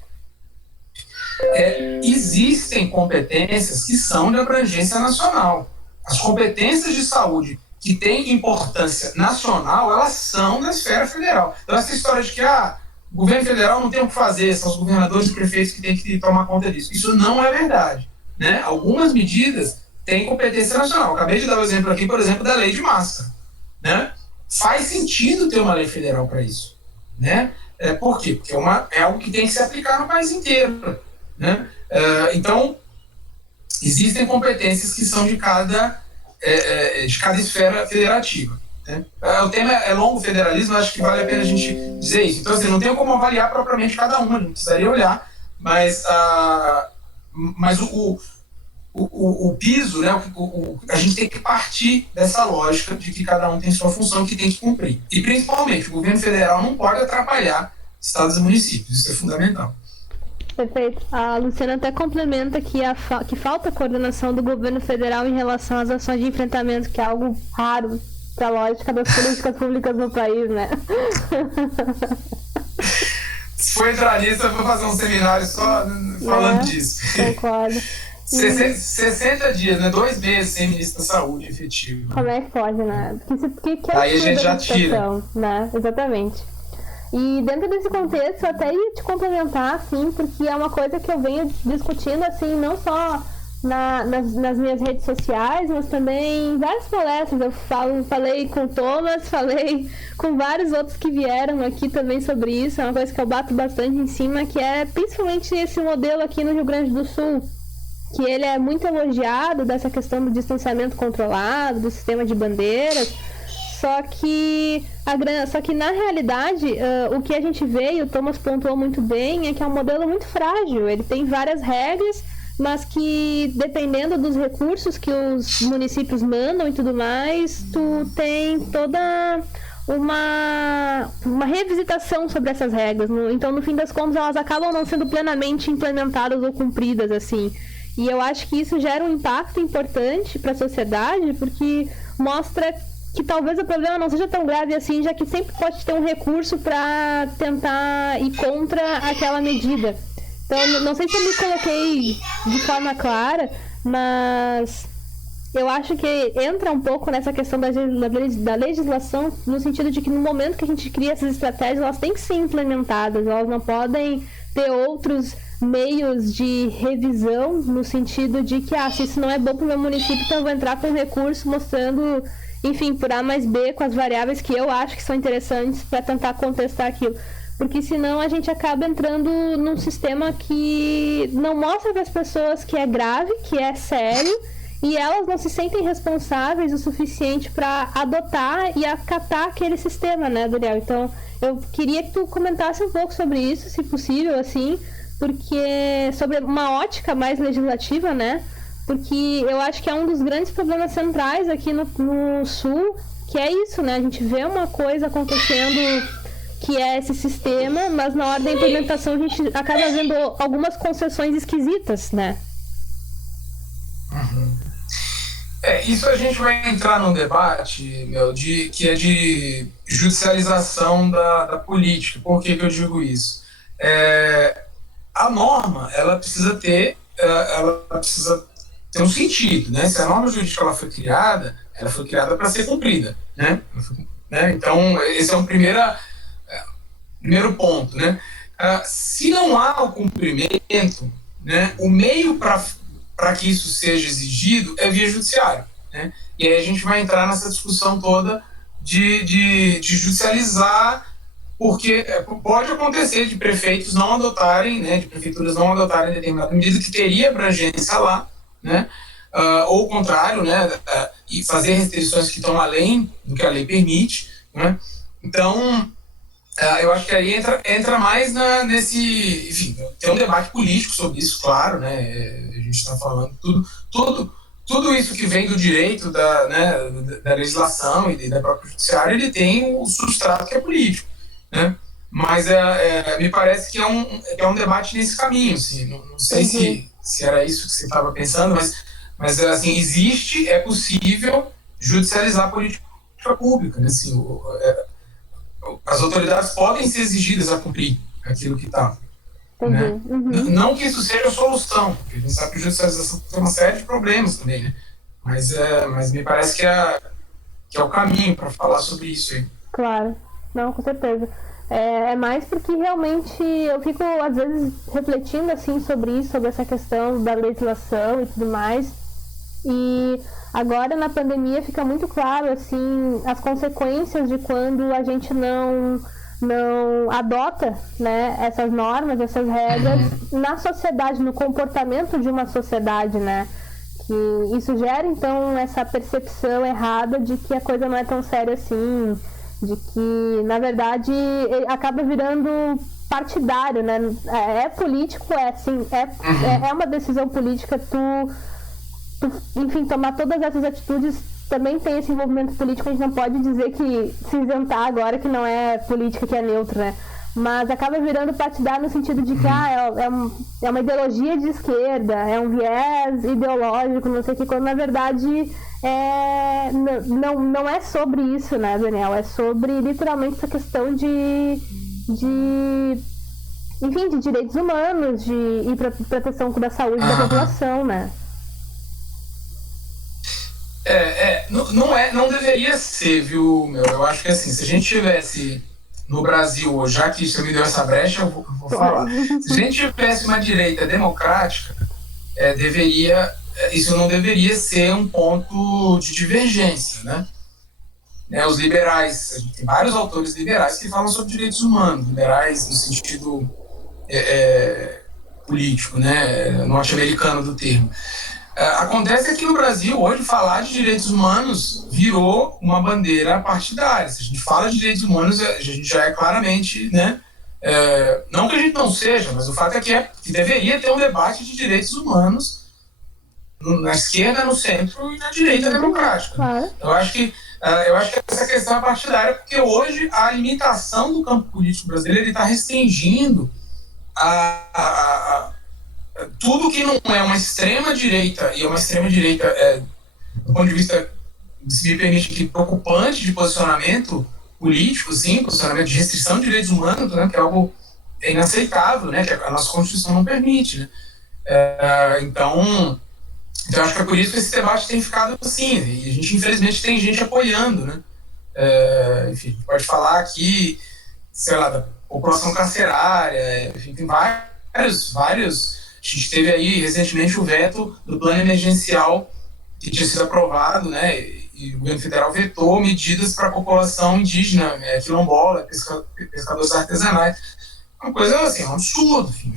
Existem competências que são de abrangência nacional. As competências de saúde que têm importância nacional, elas são da esfera federal. Então, essa história de que o governo federal não tem o que fazer, são os governadores e prefeitos que têm que tomar conta disso. Isso não é verdade, né? Algumas medidas têm competência nacional. Acabei de dar o exemplo aqui, por exemplo, da lei de máscara, né? Faz sentido ter uma lei federal para isso, né? Por quê? Porque é algo que tem que se aplicar no país inteiro, né? Então, existem competências que são de cada esfera federativa, né? O tema é longo federalismo, acho que vale a pena a gente dizer isso. Então, assim, não tem como avaliar propriamente cada uma, a gente precisaria olhar, mas o piso, né, a gente tem que partir dessa lógica de que cada um tem sua função que tem que cumprir. E, principalmente, o governo federal não pode atrapalhar estados e municípios, isso é fundamental. Perfeito. A Luciana até complementa que falta coordenação do governo federal em relação às ações de enfrentamento, que é algo raro para a lógica das políticas públicas no país, né? Se for entrar nisso, eu vou fazer um seminário só falando disso. Concordo. 60 dias, né? 2 meses sem ministro da Saúde efetivo. Como é que pode, né? Aí a gente já tira. Né? Exatamente. E dentro desse contexto, eu até ia te complementar, assim, porque é uma coisa que eu venho discutindo, assim, não só nas minhas redes sociais, mas também em várias palestras. Eu falei com o Thomas, falei com vários outros que vieram aqui também sobre isso. É uma coisa que eu bato bastante em cima, que é principalmente esse modelo aqui no Rio Grande do Sul, que ele é muito elogiado, dessa questão do distanciamento controlado, do sistema de bandeiras. Só que na realidade, o que a gente vê, e o Thomas pontuou muito bem, é que é um modelo muito frágil. Ele tem várias regras, mas que, dependendo dos recursos que os municípios mandam e tudo mais, tu tem toda uma revisitação sobre essas regras. Então, no fim das contas, elas acabam não sendo plenamente implementadas ou cumpridas, assim. E eu acho que isso gera um impacto importante para a sociedade, porque mostra que talvez o problema não seja tão grave assim, já que sempre pode ter um recurso para tentar ir contra aquela medida. Então, não sei se eu me coloquei de forma clara, mas eu acho que entra um pouco nessa questão da legislação, no sentido de que no momento que a gente cria essas estratégias, elas têm que ser implementadas, elas não podem ter outros meios de revisão, no sentido de que, se isso não é bom para o meu município, então eu vou entrar com um recurso mostrando, enfim, por A mais B, com as variáveis que eu acho que são interessantes para tentar contestar aquilo. Porque senão a gente acaba entrando num sistema que não mostra para as pessoas que é grave, que é sério, e elas não se sentem responsáveis o suficiente para adotar e acatar aquele sistema, né, Daniel? Então, eu queria que tu comentasse um pouco sobre isso, se possível, assim, porque sobre uma ótica mais legislativa, né? Porque eu acho que é um dos grandes problemas centrais aqui no Sul, que é isso, né? A gente vê uma coisa acontecendo que é esse sistema, mas na hora da implementação a gente acaba vendo algumas concessões esquisitas, né? Isso a gente vai entrar num debate, que é de judicialização da política. Por que eu digo isso? A norma, ela precisa ter um sentido, né? Se a norma jurídica ela foi criada para ser cumprida, né? Então, esse é um primeiro ponto, né? Se não há o cumprimento, né, o meio para que isso seja exigido é via judiciário, né? E aí a gente vai entrar nessa discussão toda de judicializar, porque pode acontecer de prefeitos não adotarem, né, de prefeituras não adotarem determinada medida que teria abrangência lá, né? Ou o contrário, né, e fazer restrições que estão além do que a lei permite, né? Então, eu acho que aí entra mais nesse... Enfim, tem um debate político sobre isso, claro, né? A gente está falando tudo isso que vem do direito, da legislação e da própria judiciária, ele tem o substrato que é político, né? Mas me parece que é um debate nesse caminho, assim. Não sei se era isso que você estava pensando, mas assim, é possível judicializar a política pública, né? Assim, as autoridades podem ser exigidas a cumprir aquilo que está. Né? Não que isso seja a solução, porque a gente sabe que a judicialização tem uma série de problemas também, né? Mas me parece que é o caminho para falar sobre isso aí. Claro, não, com certeza. É mais porque realmente eu fico, às vezes, refletindo assim sobre isso, sobre essa questão da legislação e tudo mais. E agora na pandemia fica muito claro assim as consequências de quando a gente não adota, né, essas normas, essas regras na sociedade, no comportamento de uma sociedade, né? Que isso gera então essa percepção errada de que a coisa não é tão séria assim, de que na verdade acaba virando partidário, né? É político, é uma decisão política, enfim, tomar todas essas atitudes também tem esse envolvimento político. A gente não pode dizer que se isentar agora que não é política, que é neutra, né? Mas acaba virando partidário no sentido de que é uma ideologia de esquerda, é um viés ideológico, não sei o que, quando na verdade não é sobre isso, né, Daniel? É sobre literalmente essa questão de direitos humanos e proteção da saúde da população, né? Não deveria ser, viu, meu? Eu acho que assim, se a gente tivesse no Brasil, já que você me deu essa brecha, eu vou falar. Se a gente tivesse uma direita democrática, isso não deveria ser um ponto de divergência, né? Os liberais, a gente tem vários autores liberais que falam sobre direitos humanos, liberais no sentido político, né, norte-americano do termo. Acontece que no Brasil, hoje, falar de direitos humanos virou uma bandeira partidária. Se a gente fala de direitos humanos, a gente já é claramente, né? Não que a gente não seja, mas o fato é que deveria ter um debate de direitos humanos na esquerda, no centro e na direita democrática. Claro. Eu acho que essa questão é partidária, porque hoje a limitação do campo político brasileiro está restringindo tudo que não é uma extrema-direita, e é uma extrema-direita, do ponto de vista, se me permite aqui, preocupante de posicionamento político, sim, posicionamento de restrição de direitos humanos, né, que é algo inaceitável, né, que a nossa Constituição não permite. Né? Então, acho que é por isso que esse debate tem ficado assim, e a gente, infelizmente, tem gente apoiando. Né? Enfim, a gente pode falar aqui, sei lá, da população carcerária, enfim, tem vários. A gente teve aí recentemente o veto do plano emergencial que tinha sido aprovado, né? E o governo federal vetou medidas para a população indígena, quilombola, pescadores artesanais. Uma coisa assim, um absurdo. Enfim,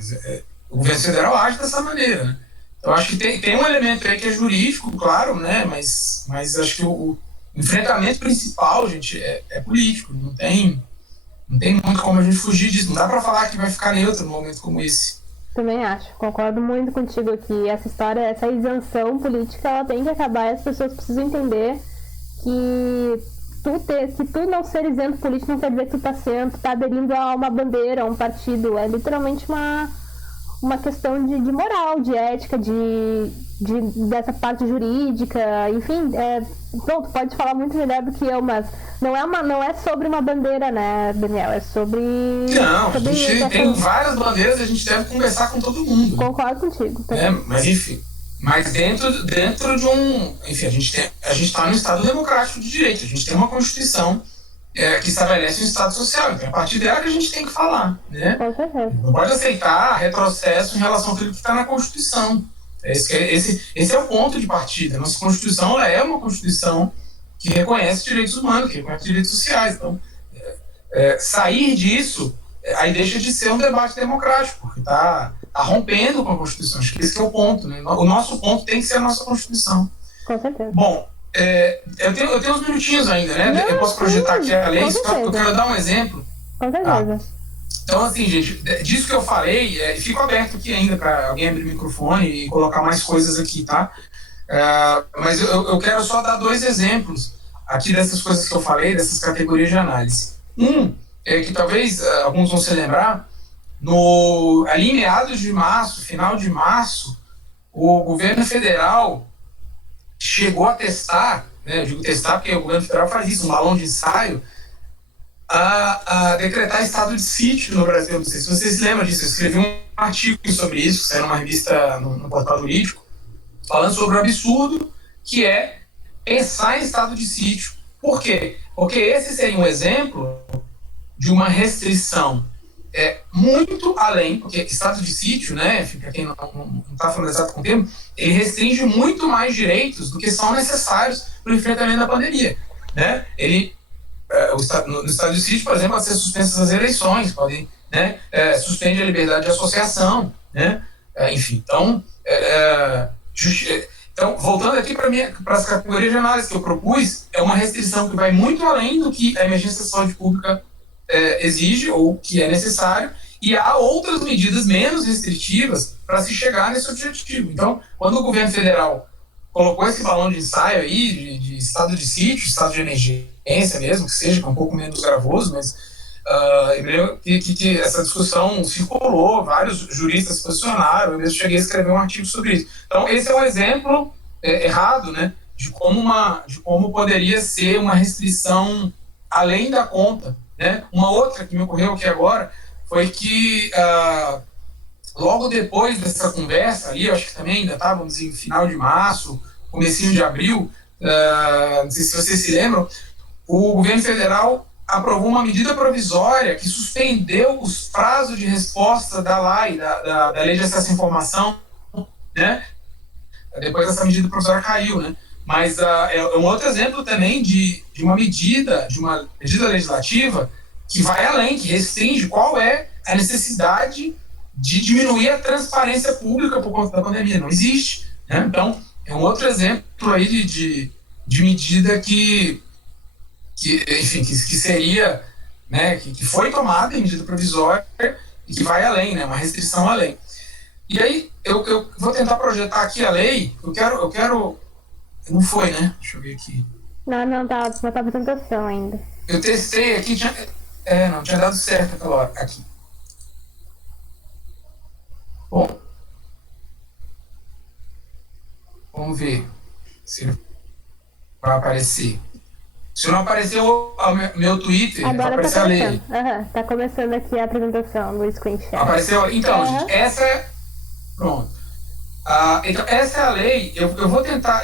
o governo federal age dessa maneira. Né? Então acho que tem um elemento aí que é jurídico, claro, né? Mas acho que o enfrentamento principal, gente, é político. Não tem muito como a gente fugir disso. Não dá para falar que vai ficar neutro num momento como esse. Também acho, concordo muito contigo aqui. Essa história, essa isenção política, ela tem que acabar e as pessoas precisam entender que tu não ser isento político não quer dizer que tu tá aderindo a uma bandeira, a um partido. É literalmente uma questão de moral, de ética, dessa parte jurídica, enfim, pronto, pode falar muito melhor do que eu, mas não é sobre uma bandeira, né, Daniel? É sobre... Não, a gente tem várias bandeiras e a gente deve conversar com todo mundo. Concordo contigo. Mas enfim, dentro de um... Enfim, a gente está no Estado democrático de direito, a gente tem uma Constituição que estabelece um Estado social, então é a partir dela que a gente tem que falar, né? Não pode aceitar retrocesso em relação àquilo que está na Constituição. Esse é o ponto de partida. Nossa Constituição é uma Constituição que reconhece direitos humanos, que reconhece direitos sociais. Então, sair disso, aí deixa de ser um debate democrático, porque está rompendo com a Constituição. Acho que esse é o ponto, né? O nosso ponto tem que ser a nossa Constituição. Com certeza. Bom, eu tenho uns minutinhos ainda, né? Eu posso projetar aqui a lei, só que eu quero dar um exemplo. Com certeza. Então, assim, gente, disso que eu falei, fico aberto aqui ainda para alguém abrir o microfone e colocar mais coisas aqui, tá? Mas eu quero só dar 2 exemplos aqui dessas coisas que eu falei, dessas categorias de análise. Que talvez alguns vão se lembrar, ali em meados de março, final de março, o governo federal chegou a testar, né, eu digo testar porque o governo federal faz isso, um balão de ensaio, a decretar estado de sítio no Brasil. Não sei se vocês se lembram disso, eu escrevi um artigo sobre isso, saiu numa revista no portal jurídico, falando sobre o absurdo que é pensar em estado de sítio. Por quê? Porque esse seria um exemplo de uma restrição muito além, porque estado de sítio, né, para quem não está familiarizado com o termo, ele restringe muito mais direitos do que são necessários para o enfrentamento da pandemia, né? No estado de sítio, por exemplo, pode ser suspensas as eleições, suspende a liberdade de associação, né? Enfim, então, voltando aqui para as categorias de análise que eu propus, é uma restrição que vai muito além do que a emergência de saúde pública exige ou que é necessário, e há outras medidas menos restritivas para se chegar nesse objetivo. Então, quando o governo federal colocou esse balão de ensaio aí, de estado de sítio, estado de emergência mesmo, que seja, que é um pouco menos gravoso, mas que essa discussão circulou, vários juristas se posicionaram, eu mesmo cheguei a escrever um artigo sobre isso. Então, esse é um exemplo errado, né, de como poderia ser uma restrição além da conta, né? Uma outra que me ocorreu aqui agora foi que logo depois dessa conversa ali, eu acho que também ainda estávamos em final de março, comecinho de abril, não sei se vocês se lembram, o governo federal aprovou uma medida provisória que suspendeu os prazos de resposta da LAI, da Lei de Acesso à Informação, né? Depois essa medida provisória caiu, né? Mas é um outro exemplo também de uma medida legislativa que vai além, que restringe qual é a necessidade de diminuir a transparência pública por conta da pandemia. Não existe, né? Então, é um outro exemplo aí de medida que seria, né, que foi tomada em medida provisória e que vai além, né, uma restrição além. E aí, eu vou tentar projetar aqui a lei, eu quero... Não foi, né? Deixa eu ver aqui. Não tá apresentação ainda. Eu testei aqui, não tinha dado certo aquela hora. Aqui. Bom. Vamos ver se vai aparecer. Se não aparecer o meu Twitter, agora vai aparecer a lei. Tá começando aqui a apresentação no screenshot. Apareceu. Então, gente, essa é... Pronto. Então, essa é a lei. Eu vou tentar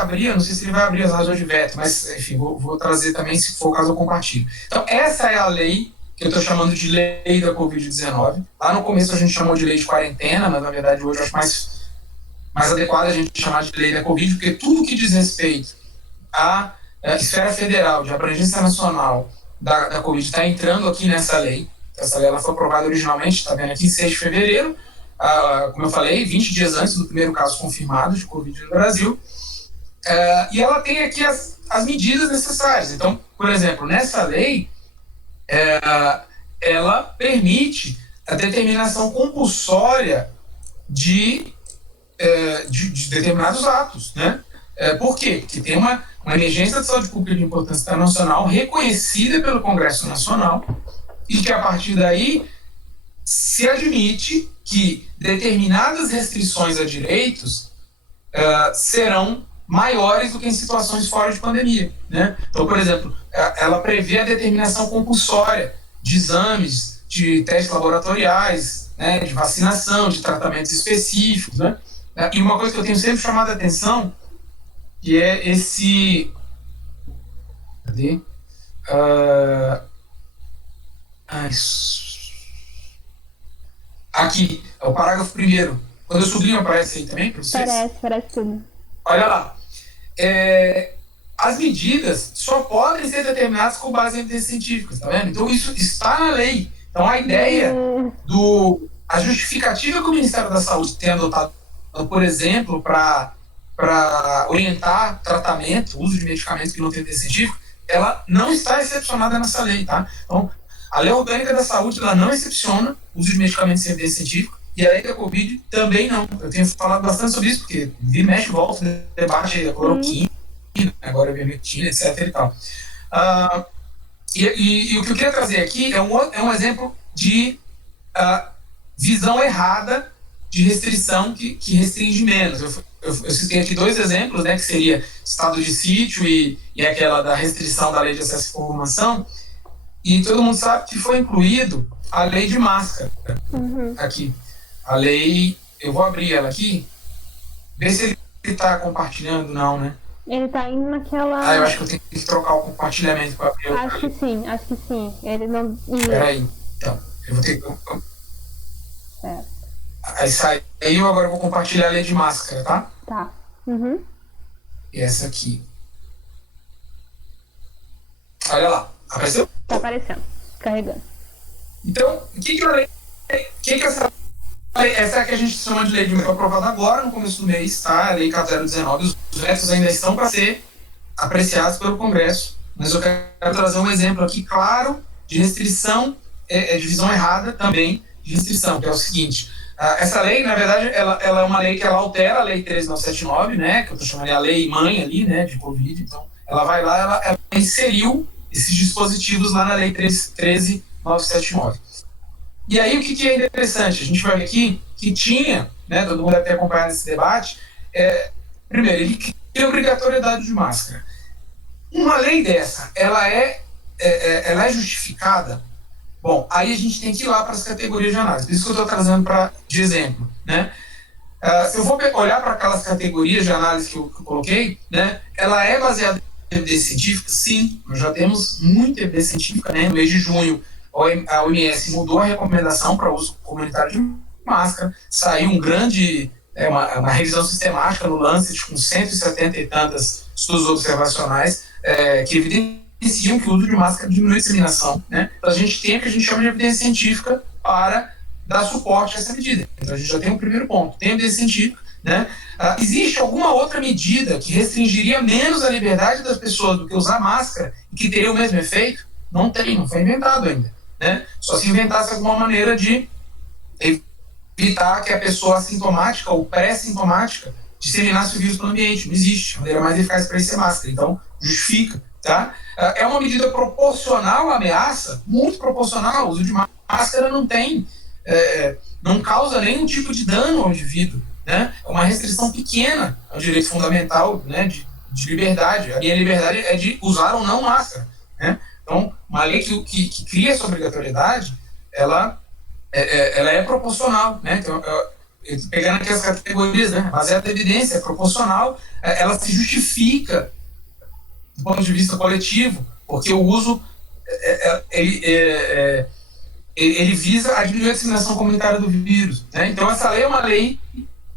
abrir, eu não sei se ele vai abrir as razões de veto, mas, enfim, vou trazer também, se for o caso, eu compartilho. Então, essa é a lei que eu estou chamando de lei da Covid-19. Lá no começo a gente chamou de lei de quarentena, mas, na verdade, hoje eu acho mais adequado a gente chamar de lei da Covid, porque tudo que diz respeito à esfera federal, de abrangência nacional da Covid, está entrando aqui nessa lei. Essa lei ela foi aprovada originalmente, está vendo aqui, em 6 de fevereiro, como eu falei, 20 dias antes do primeiro caso confirmado de Covid no Brasil. E ela tem aqui as medidas necessárias. Então, por exemplo, nessa lei, ela permite a determinação compulsória de determinados atos, né? Por quê? Porque tem uma emergência de saúde pública de importância internacional reconhecida pelo Congresso Nacional e que, a partir daí, se admite que determinadas restrições a direitos serão maiores do que em situações fora de pandemia, né? Então, por exemplo, ela prevê a determinação compulsória de exames, de testes laboratoriais, né, de vacinação, de tratamentos específicos, né? E uma coisa que eu tenho sempre chamado a atenção, que é esse... Cadê? Aqui, é o parágrafo 1º. Quando eu sublinho, aparece aí também para vocês? Parece tudo. Olha lá. As medidas só podem ser determinadas com base em evidências científicas, tá vendo? Então isso está na lei. Então a ideia a justificativa que o Ministério da Saúde tem adotado, por exemplo, para orientar tratamento, uso de medicamentos que não tem evidência científica, ela não está excepcionada nessa lei, tá? Então, a Lei Orgânica da Saúde, ela não excepciona o uso de medicamentos sem evidência científica, e a lei da Covid também não. Eu tenho falado bastante sobre isso, porque vi, mexe, volta, debate aí da cloroquina, agora a ivermectina, etc. e tal. E o que eu queria trazer aqui é um exemplo de visão errada de restrição que restringe menos. Eu citei aqui 2 exemplos, né, que seria estado de sítio e aquela da restrição da lei de acesso à informação, e todo mundo sabe que foi incluído a lei de máscara. Aqui. A lei, eu vou abrir ela aqui, ver se ele está compartilhando, não, né? Ele está indo naquela... eu acho que eu tenho que trocar o compartilhamento para abrir. Acho que sim. Ele não... Peraí, então, eu vou ter que... Certo. Aí saiu, agora eu vou compartilhar a lei de máscara, tá? Tá. E essa aqui. Olha lá, apareceu? Tá aparecendo, carregando. Então, o que a lei... Essa é a que a gente chama de lei de foi aprovada agora, no começo do mês, tá? A lei 4019, os vetos ainda estão para ser apreciados pelo Congresso, mas eu quero trazer um exemplo aqui claro de restrição, de visão errada também de restrição, que é o seguinte: essa lei, na verdade, ela é uma lei que ela altera a lei 13979, né, que eu estou chamando de a lei mãe ali, né, de Covid. Então, ela vai lá, ela inseriu esses dispositivos lá na lei 13979. E aí, o que é interessante? A gente vai ver aqui que tinha, né, todo mundo deve ter acompanhado esse debate, primeiro, ele cria obrigatoriedade de máscara. Uma lei dessa, ela é justificada? Bom, aí a gente tem que ir lá para as categorias de análise. Por isso que eu estou trazendo de exemplo, né? Se eu for olhar para aquelas categorias de análise que eu coloquei, né, ela é baseada em evidência científica? Sim, nós já temos muita evidência científica, né? No mês de junho, a OMS mudou a recomendação para uso comunitário de máscara, saiu uma revisão sistemática no Lancet com 170 e tantos estudos observacionais que evidenciam que o uso de máscara diminui a disseminação, né? Então a gente tem o que a gente chama de evidência científica para dar suporte a essa medida. Então a gente já tem um primeiro ponto, tem evidência científica, né? Existe alguma outra medida que restringiria menos a liberdade das pessoas do que usar máscara e que teria o mesmo efeito? Não tem, não foi inventado ainda, né? Só se inventasse alguma maneira de evitar que a pessoa assintomática ou pré-sintomática disseminasse o vírus no ambiente. Não existe. A maneira mais eficaz para isso é máscara. Então, justifica, tá? É uma medida proporcional à ameaça, muito proporcional. O uso de máscara não causa nenhum tipo de dano ao indivíduo, né? É uma restrição pequena ao direito fundamental, né, de liberdade. A minha liberdade é de usar ou não máscara, né? Então, uma lei que cria essa obrigatoriedade, ela é proporcional, né? Então, pegando aqui as categorias, né, baseada em evidência, é proporcional, ela se justifica do ponto de vista coletivo, porque o uso ele visa a diminuir a disseminação comunitária do vírus, né? Então, essa lei é uma lei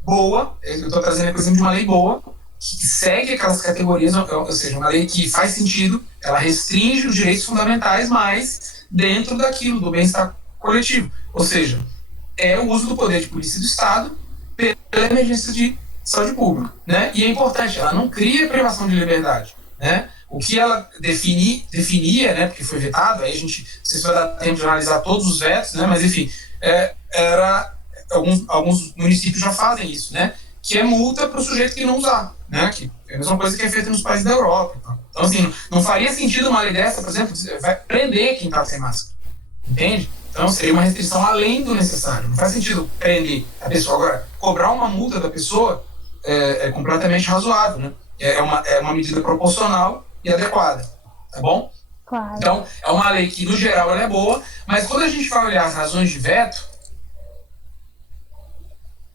boa, eu estou trazendo aqui o exemplo de uma lei boa, que segue aquelas categorias, ou seja, uma lei que faz sentido, ela restringe os direitos fundamentais, mas dentro daquilo, do bem-estar coletivo. Ou seja, é o uso do poder de polícia do Estado pela emergência de saúde pública, né? E é importante, ela não cria privação de liberdade, né? O que ela definia, né, porque foi vetado, aí a gente, não sei se vai dar tempo de analisar todos os vetos, né, mas enfim, alguns municípios já fazem isso, né? Que é multa para o sujeito que não usar, né? Que é a mesma coisa que é feita nos países da Europa. Então, assim, não faria sentido uma lei dessa, por exemplo, vai prender quem está sem máscara, entende? Então, seria uma restrição além do necessário. Não faz sentido prender a pessoa. Agora, cobrar uma multa da pessoa é completamente razoável, né? É uma medida proporcional e adequada, tá bom? Claro. Então, é uma lei que, no geral, ela é boa, mas quando a gente vai olhar as razões de veto,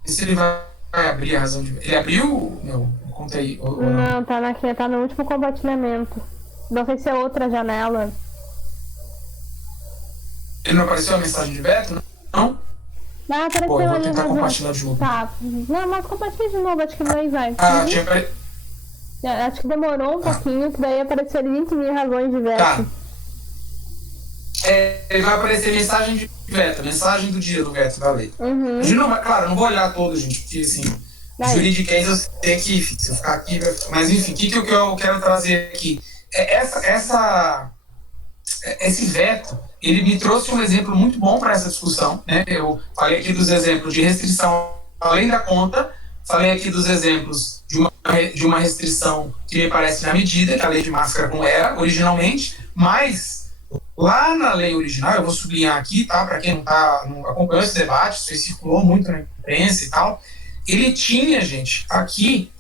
se ele vai abrir a razão de veto. Ele abriu? Não, conta aí. Não, tá no último compartilhamento. Não sei se é outra janela. Ele não apareceu a mensagem de veto? Não? Ah, apareceu Pô, eu vou ali. tentar compartilhar de novo. Tá. Não, mas compartilha de novo, acho que daí vai. Acho que demorou um pouquinho, que daí apareceu ali 20 mil razões de veto. Tá. Ele vai aparecer mensagem de veto, mensagem do dia do veto da lei. Uhum. Claro, eu não vou olhar todo, gente, porque assim, juridiquês eu sei que, se eu ficar aqui, mas enfim, o que eu quero trazer aqui? Esse veto, ele me trouxe um exemplo muito bom para essa discussão, né? Eu falei aqui dos exemplos de restrição além da conta, falei aqui dos exemplos de uma restrição que me parece na medida, que a lei de máscara não era originalmente, mas lá na lei original, eu vou sublinhar aqui, tá? Para quem não acompanhou esse debate, isso aí circulou muito na imprensa e tal, ele tinha, gente, aqui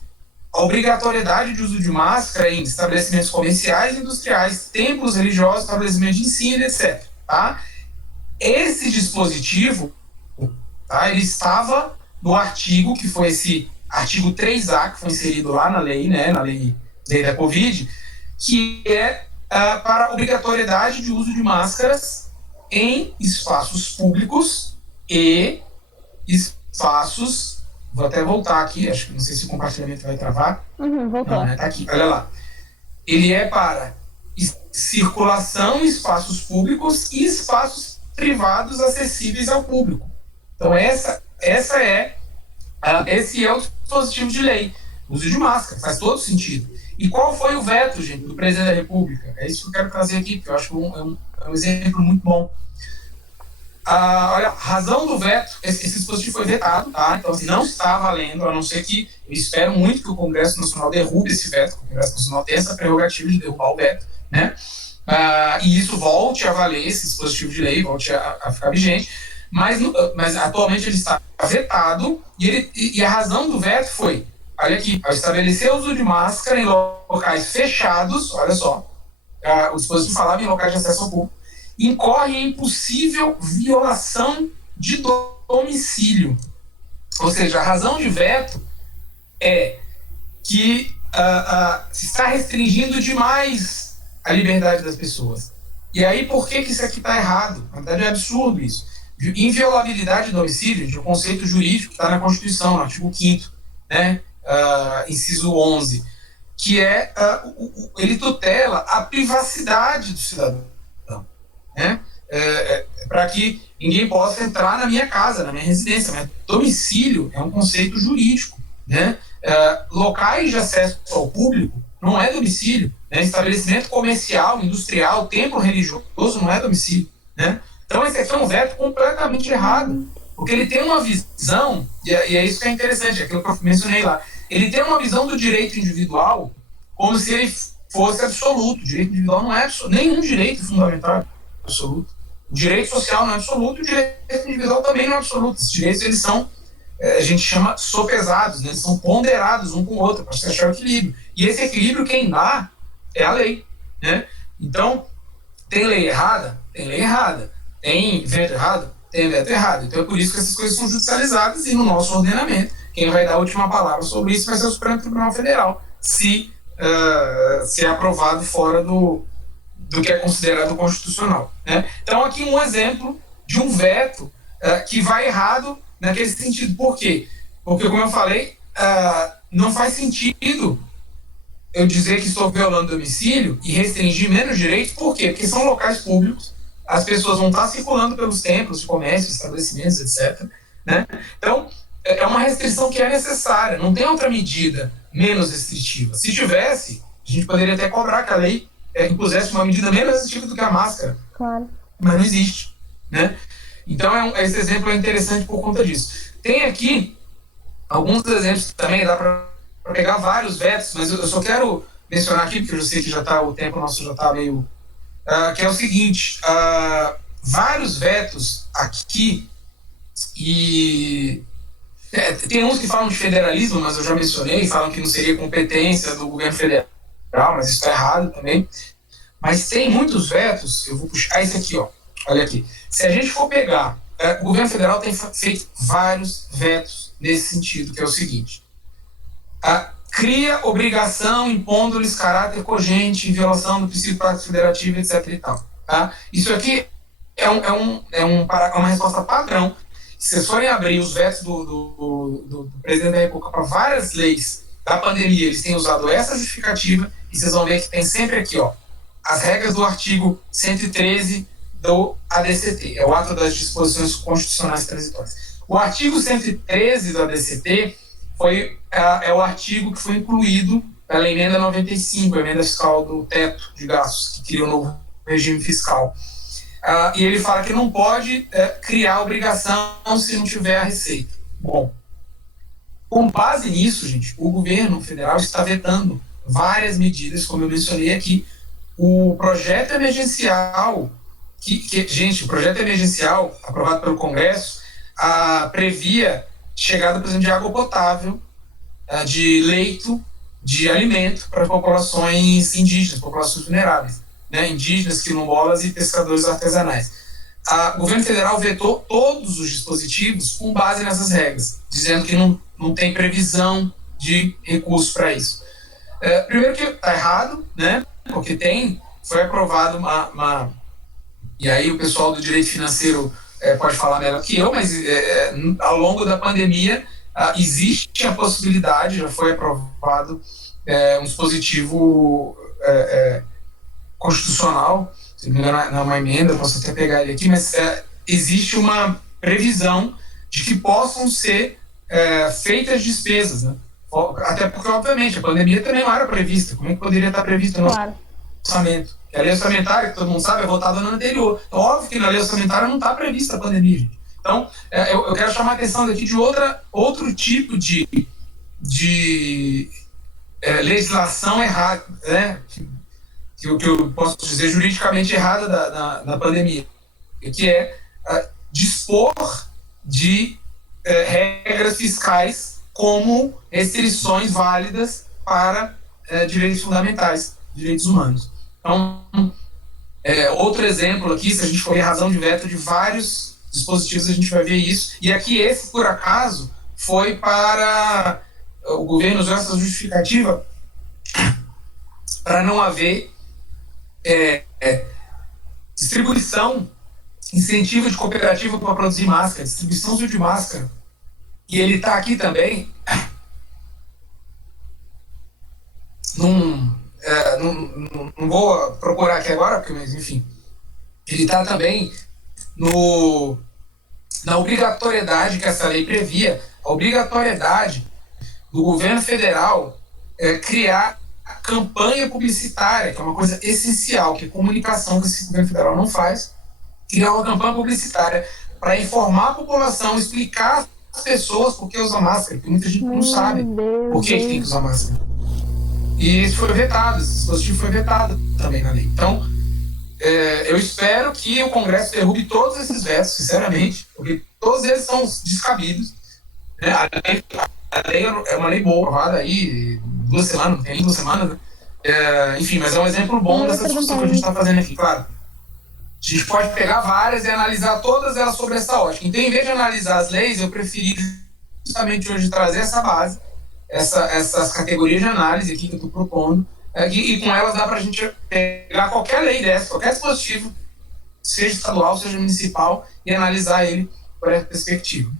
a obrigatoriedade de uso de máscara em estabelecimentos comerciais e industriais, templos religiosos, estabelecimentos de ensino, etc. Tá? Esse dispositivo, tá, ele estava no artigo, que foi esse artigo 3A, que foi inserido lá na lei, né, na lei da Covid, que é para a obrigatoriedade de uso de máscaras em espaços públicos e espaços... Vou até voltar aqui, acho que não sei se o compartilhamento vai travar. Voltou. Não, né? Tá aqui, olha lá. Ele é para circulação em espaços públicos e espaços privados acessíveis ao público. Então, esse é o dispositivo de lei. Uso de máscara, faz todo sentido. E qual foi o veto, gente, do presidente da República? É isso que eu quero trazer aqui, porque eu acho que é um exemplo muito bom. Olha, a razão do veto, esse dispositivo foi vetado, tá? Então, assim, não está valendo, a não ser que eu espero muito que o Congresso Nacional derrube esse veto, o Congresso Nacional tem essa prerrogativa de derrubar o veto, né? E isso volte a valer, esse dispositivo de lei, volte a ficar vigente, mas atualmente ele está vetado, e a razão do veto foi, olha aqui, ao estabelecer o uso de máscara em locais fechados, olha só, o dispositivo falava em locais de acesso ao público, incorre em possível violação de domicílio. Ou seja, a razão de veto é que se está restringindo demais a liberdade das pessoas. E aí, por que isso aqui está errado? Na verdade, é absurdo isso. Inviolabilidade de domicílio, de um conceito jurídico que está na Constituição, no artigo 5º, né? Inciso 11, que ele tutela a privacidade do cidadão. Né? Para que ninguém possa entrar na minha casa, na minha residência. Mas domicílio é um conceito jurídico, né? Locais de acesso ao público não é domicílio, né? Estabelecimento comercial, industrial, templo religioso não é domicílio, né? Então esse aqui é um veto completamente errado, porque ele tem uma visão, e é isso que é interessante, é aquilo que eu mencionei lá, ele tem uma visão do direito individual como se ele fosse absoluto. O direito individual não é absoluto, nenhum direito fundamental absoluto. O direito social não é absoluto, o direito individual também não é absoluto. Esses direitos, eles são, a gente chama sopesados, né? Eles são ponderados um com o outro, para se achar o equilíbrio. E esse equilíbrio, quem dá, é a lei, né? Então, tem lei errada? Tem lei errada. Tem veto errado? Tem veto errado. Então, é por isso que essas coisas são judicializadas e no nosso ordenamento, quem vai dar a última palavra sobre isso vai ser o Supremo Tribunal Federal, se é aprovado fora do que é considerado constitucional, né? Então, aqui um exemplo de um veto que vai errado naquele sentido. Por quê? Porque, como eu falei, não faz sentido eu dizer que estou violando o domicílio e restringir menos direitos. Por quê? Porque são locais públicos, as pessoas vão estar circulando pelos templos de comércio, estabelecimentos, etc., né? Então, é uma restrição que é necessária, não tem outra medida menos restritiva. Se tivesse, a gente poderia até cobrar que a lei impusesse uma medida menos restritiva do que a máscara. Claro. Mas não existe, né? Então, esse exemplo é interessante por conta disso. Tem aqui alguns exemplos também, dá para pegar vários vetos, mas eu só quero mencionar aqui, porque eu sei que o tempo nosso já está meio... que é o seguinte, vários vetos aqui, e tem uns que falam de federalismo, mas eu já mencionei, falam que não seria competência do governo federal, mas isso está errado também. Mas tem muitos vetos, eu vou puxar esse aqui, ó. Olha aqui. Se a gente for pegar, o governo federal tem feito vários vetos nesse sentido, que é o seguinte: cria obrigação impondo-lhes caráter cogente em violação do princípio prático federativo, etc. e tal. Tá? Isso aqui é uma resposta padrão. Se vocês forem abrir os vetos do presidente da República para várias leis da pandemia, eles têm usado essa justificativa, e vocês vão ver que tem sempre aqui, ó, as regras do artigo 113 do ADCT, é o Ato das Disposições Constitucionais Transitórias. O artigo 113 do ADCT é o artigo que foi incluído pela emenda 95, a emenda fiscal do teto de gastos, que cria o novo regime fiscal. E ele fala que não pode criar obrigação se não tiver a receita. Bom, com base nisso, gente, o governo federal está vetando várias medidas, como eu mencionei aqui. O projeto emergencial, gente, o projeto emergencial aprovado pelo Congresso previa chegada, por exemplo, de água potável, de leito, de alimento para populações indígenas, populações vulneráveis, né, indígenas, quilombolas e pescadores artesanais. O governo federal vetou todos os dispositivos com base nessas regras, dizendo que não tem previsão de recurso para isso. Primeiro que está errado, né, porque foi aprovado e aí o pessoal do direito financeiro pode falar melhor que eu, mas ao longo da pandemia existe a possibilidade, já foi aprovado um dispositivo constitucional, se não me engano, não é uma emenda, eu posso até pegar ele aqui, mas existe uma previsão de que possam ser feitas despesas, né? Até porque, obviamente, a pandemia também não era prevista. Como é que poderia estar prevista no orçamento? A lei orçamentária, que todo mundo sabe, é votada no ano anterior. Então, óbvio que na lei orçamentária não está prevista a pandemia, gente. Então, eu quero chamar a atenção daqui de outro tipo de legislação errada, né? Que eu posso dizer juridicamente errada da pandemia, que é dispor de regras fiscais como restrições válidas para direitos fundamentais, direitos humanos. Então, outro exemplo aqui, se a gente for ver razão de veto de vários dispositivos, a gente vai ver isso. E aqui esse, por acaso, foi para o governo usar essa justificativa para não haver distribuição, incentivo de cooperativa para produzir máscara, distribuição de máscara. E ele está aqui também, não vou procurar aqui agora, mas enfim, ele está também na obrigatoriedade que essa lei previa, a obrigatoriedade do governo federal criar campanha publicitária, que é uma coisa essencial, que é comunicação que esse governo federal não faz, criar uma campanha publicitária para informar a população, explicar às pessoas por que usa máscara, porque muita gente não sabe por que tem que usar máscara. E isso foi vetado, esse dispositivo foi vetado também na lei. Então, eu espero que o Congresso derrube todos esses vetos, sinceramente, porque todos eles são descabidos. Né? A lei é uma lei boa, aprovada aí 2 semanas, não tem nem 2 semanas, né? Enfim, mas é um exemplo bom dessa discussão que a gente está fazendo aqui, claro. A gente pode pegar várias e analisar todas elas sobre essa ótica. Então, em vez de analisar as leis, eu preferi justamente hoje trazer essa base, essas categorias de análise aqui que eu estou propondo, e com elas dá para a gente pegar qualquer lei dessa, qualquer dispositivo, seja estadual, seja municipal, e analisar ele por essa perspectiva.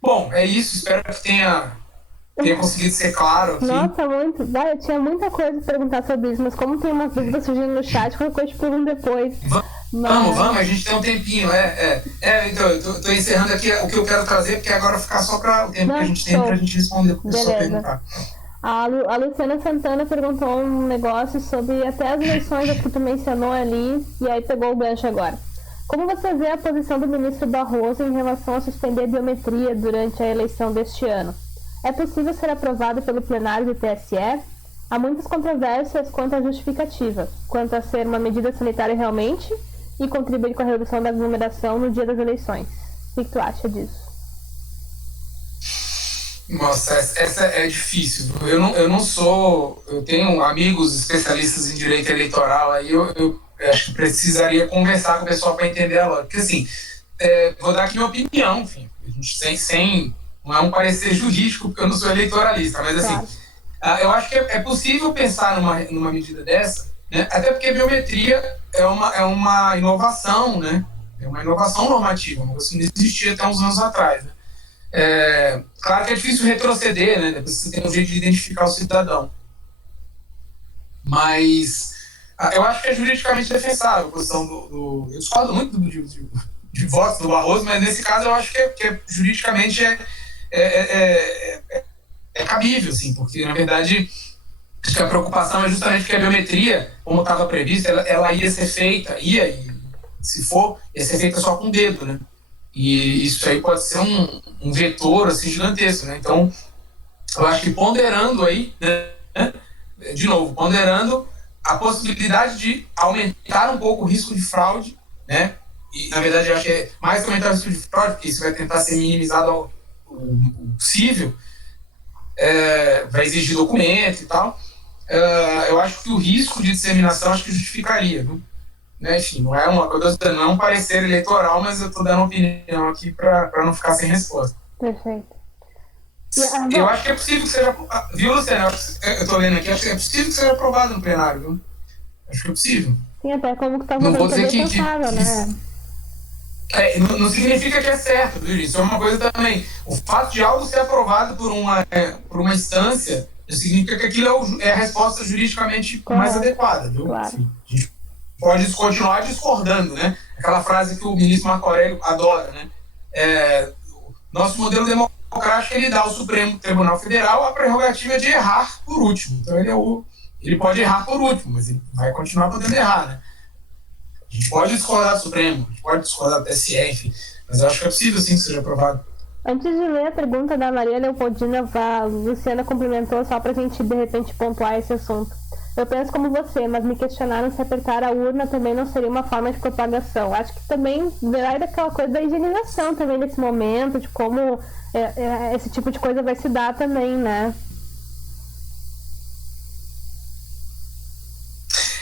Bom, é isso, espero que tenha conseguido ser claro aqui. Nossa, muito. Eu tinha muita coisa para perguntar sobre isso, mas como tem umas dúvidas surgindo no chat, qualquer coisa eu te pergunto depois. Vamos, a gente tem um tempinho. Então, eu tô encerrando aqui o que eu quero trazer, porque agora vai ficar só para o tempo que a gente tem para a gente responder, porque só perguntar. A Luciana Santana perguntou um negócio sobre até as eleições que tu mencionou ali, e aí pegou o gancho agora. Como você vê a posição do ministro Barroso em relação a suspender a biometria durante a eleição deste ano? É possível ser aprovado pelo plenário do TSE? Há muitas controvérsias quanto à justificativa, quanto a ser uma medida sanitária realmente e contribuir com a redução da aglomeração no dia das eleições. O que tu acha disso? Nossa, essa é difícil. Eu não sou. Eu tenho amigos especialistas em direito eleitoral, aí eu acho que precisaria conversar com o pessoal para entender a lógica. Porque, assim, vou dar aqui minha opinião, enfim, a gente não é um parecer jurídico, porque eu não sou eleitoralista, mas, assim, eu acho que é possível pensar numa medida dessa, né? Até porque a biometria é uma inovação, né? É uma inovação normativa, uma coisa que não existia até uns anos atrás, né? Claro que é difícil retroceder, né? Depois você tem um jeito de identificar o cidadão. Mas eu acho que é juridicamente defensável a posição eu discordo muito de votos do Barroso, mas nesse caso eu acho que juridicamente é cabível, assim, porque na verdade acho que a preocupação é justamente que a biometria, como estava prevista, ela ia ser feita, se for, ia ser feita só com o dedo, né? E isso aí pode ser um vetor assim, gigantesco, né? Então, eu acho que ponderando aí, né? De novo, ponderando a possibilidade de aumentar um pouco o risco de fraude, né? E, na verdade, eu acho que é mais que aumentar o risco de fraude, porque isso vai tentar ser minimizado o possível, vai exigir documento e tal. Eu acho que o risco de disseminação acho que justificaria, viu? Né, enfim, não é um parecer eleitoral, mas eu estou dando opinião aqui para não ficar sem resposta. Perfeito. Eu acho que é possível que seja. Viu, Luciana? Eu estou lendo aqui, acho que é possível que seja aprovado no plenário, viu? Acho que é possível. Sim, até como que está não vou dizer pensável, né? Não significa que é certo, viu? Isso é uma coisa também. O fato de algo ser aprovado por uma instância significa que aquilo é a resposta juridicamente mais adequada, viu? Claro. Assim, a gente pode continuar discordando, né? Aquela frase que o ministro Marco Aurélio adora, né? Nosso modelo democrático, ele dá ao Supremo Tribunal Federal a prerrogativa de errar por último. Então ele pode errar por último, mas ele vai continuar podendo errar, né? A gente pode discordar do Supremo, a gente pode discordar do TSE, enfim, mas eu acho que é possível sim que seja aprovado. Antes de ler a pergunta da Maria Leopoldina, a Luciana complementou só pra gente de repente pontuar esse assunto. Eu penso como você, mas me questionaram se apertar a urna também não seria uma forma de propagação. Acho que também vai daquela coisa da higienização também nesse momento, de como esse tipo de coisa vai se dar também, né?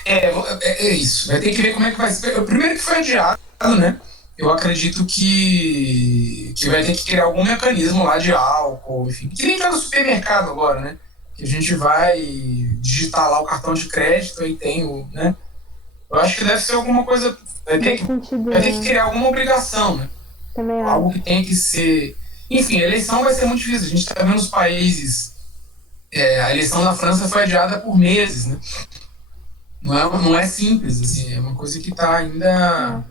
É isso. Vai ter que ver como é que vai ser. Primeiro que foi adiado, né? Eu acredito que vai ter que criar algum mecanismo lá de álcool, enfim. Que nem tá no supermercado agora, né? Que a gente vai digitar lá o cartão de crédito e tem né? Eu acho que deve ser alguma coisa. Vai ter que criar alguma obrigação, né? Também algo que tem que ser. Enfim, a eleição vai ser muito difícil. A gente está vendo os países. A eleição da França foi adiada por meses, né? Não é simples, assim, é uma coisa que está ainda.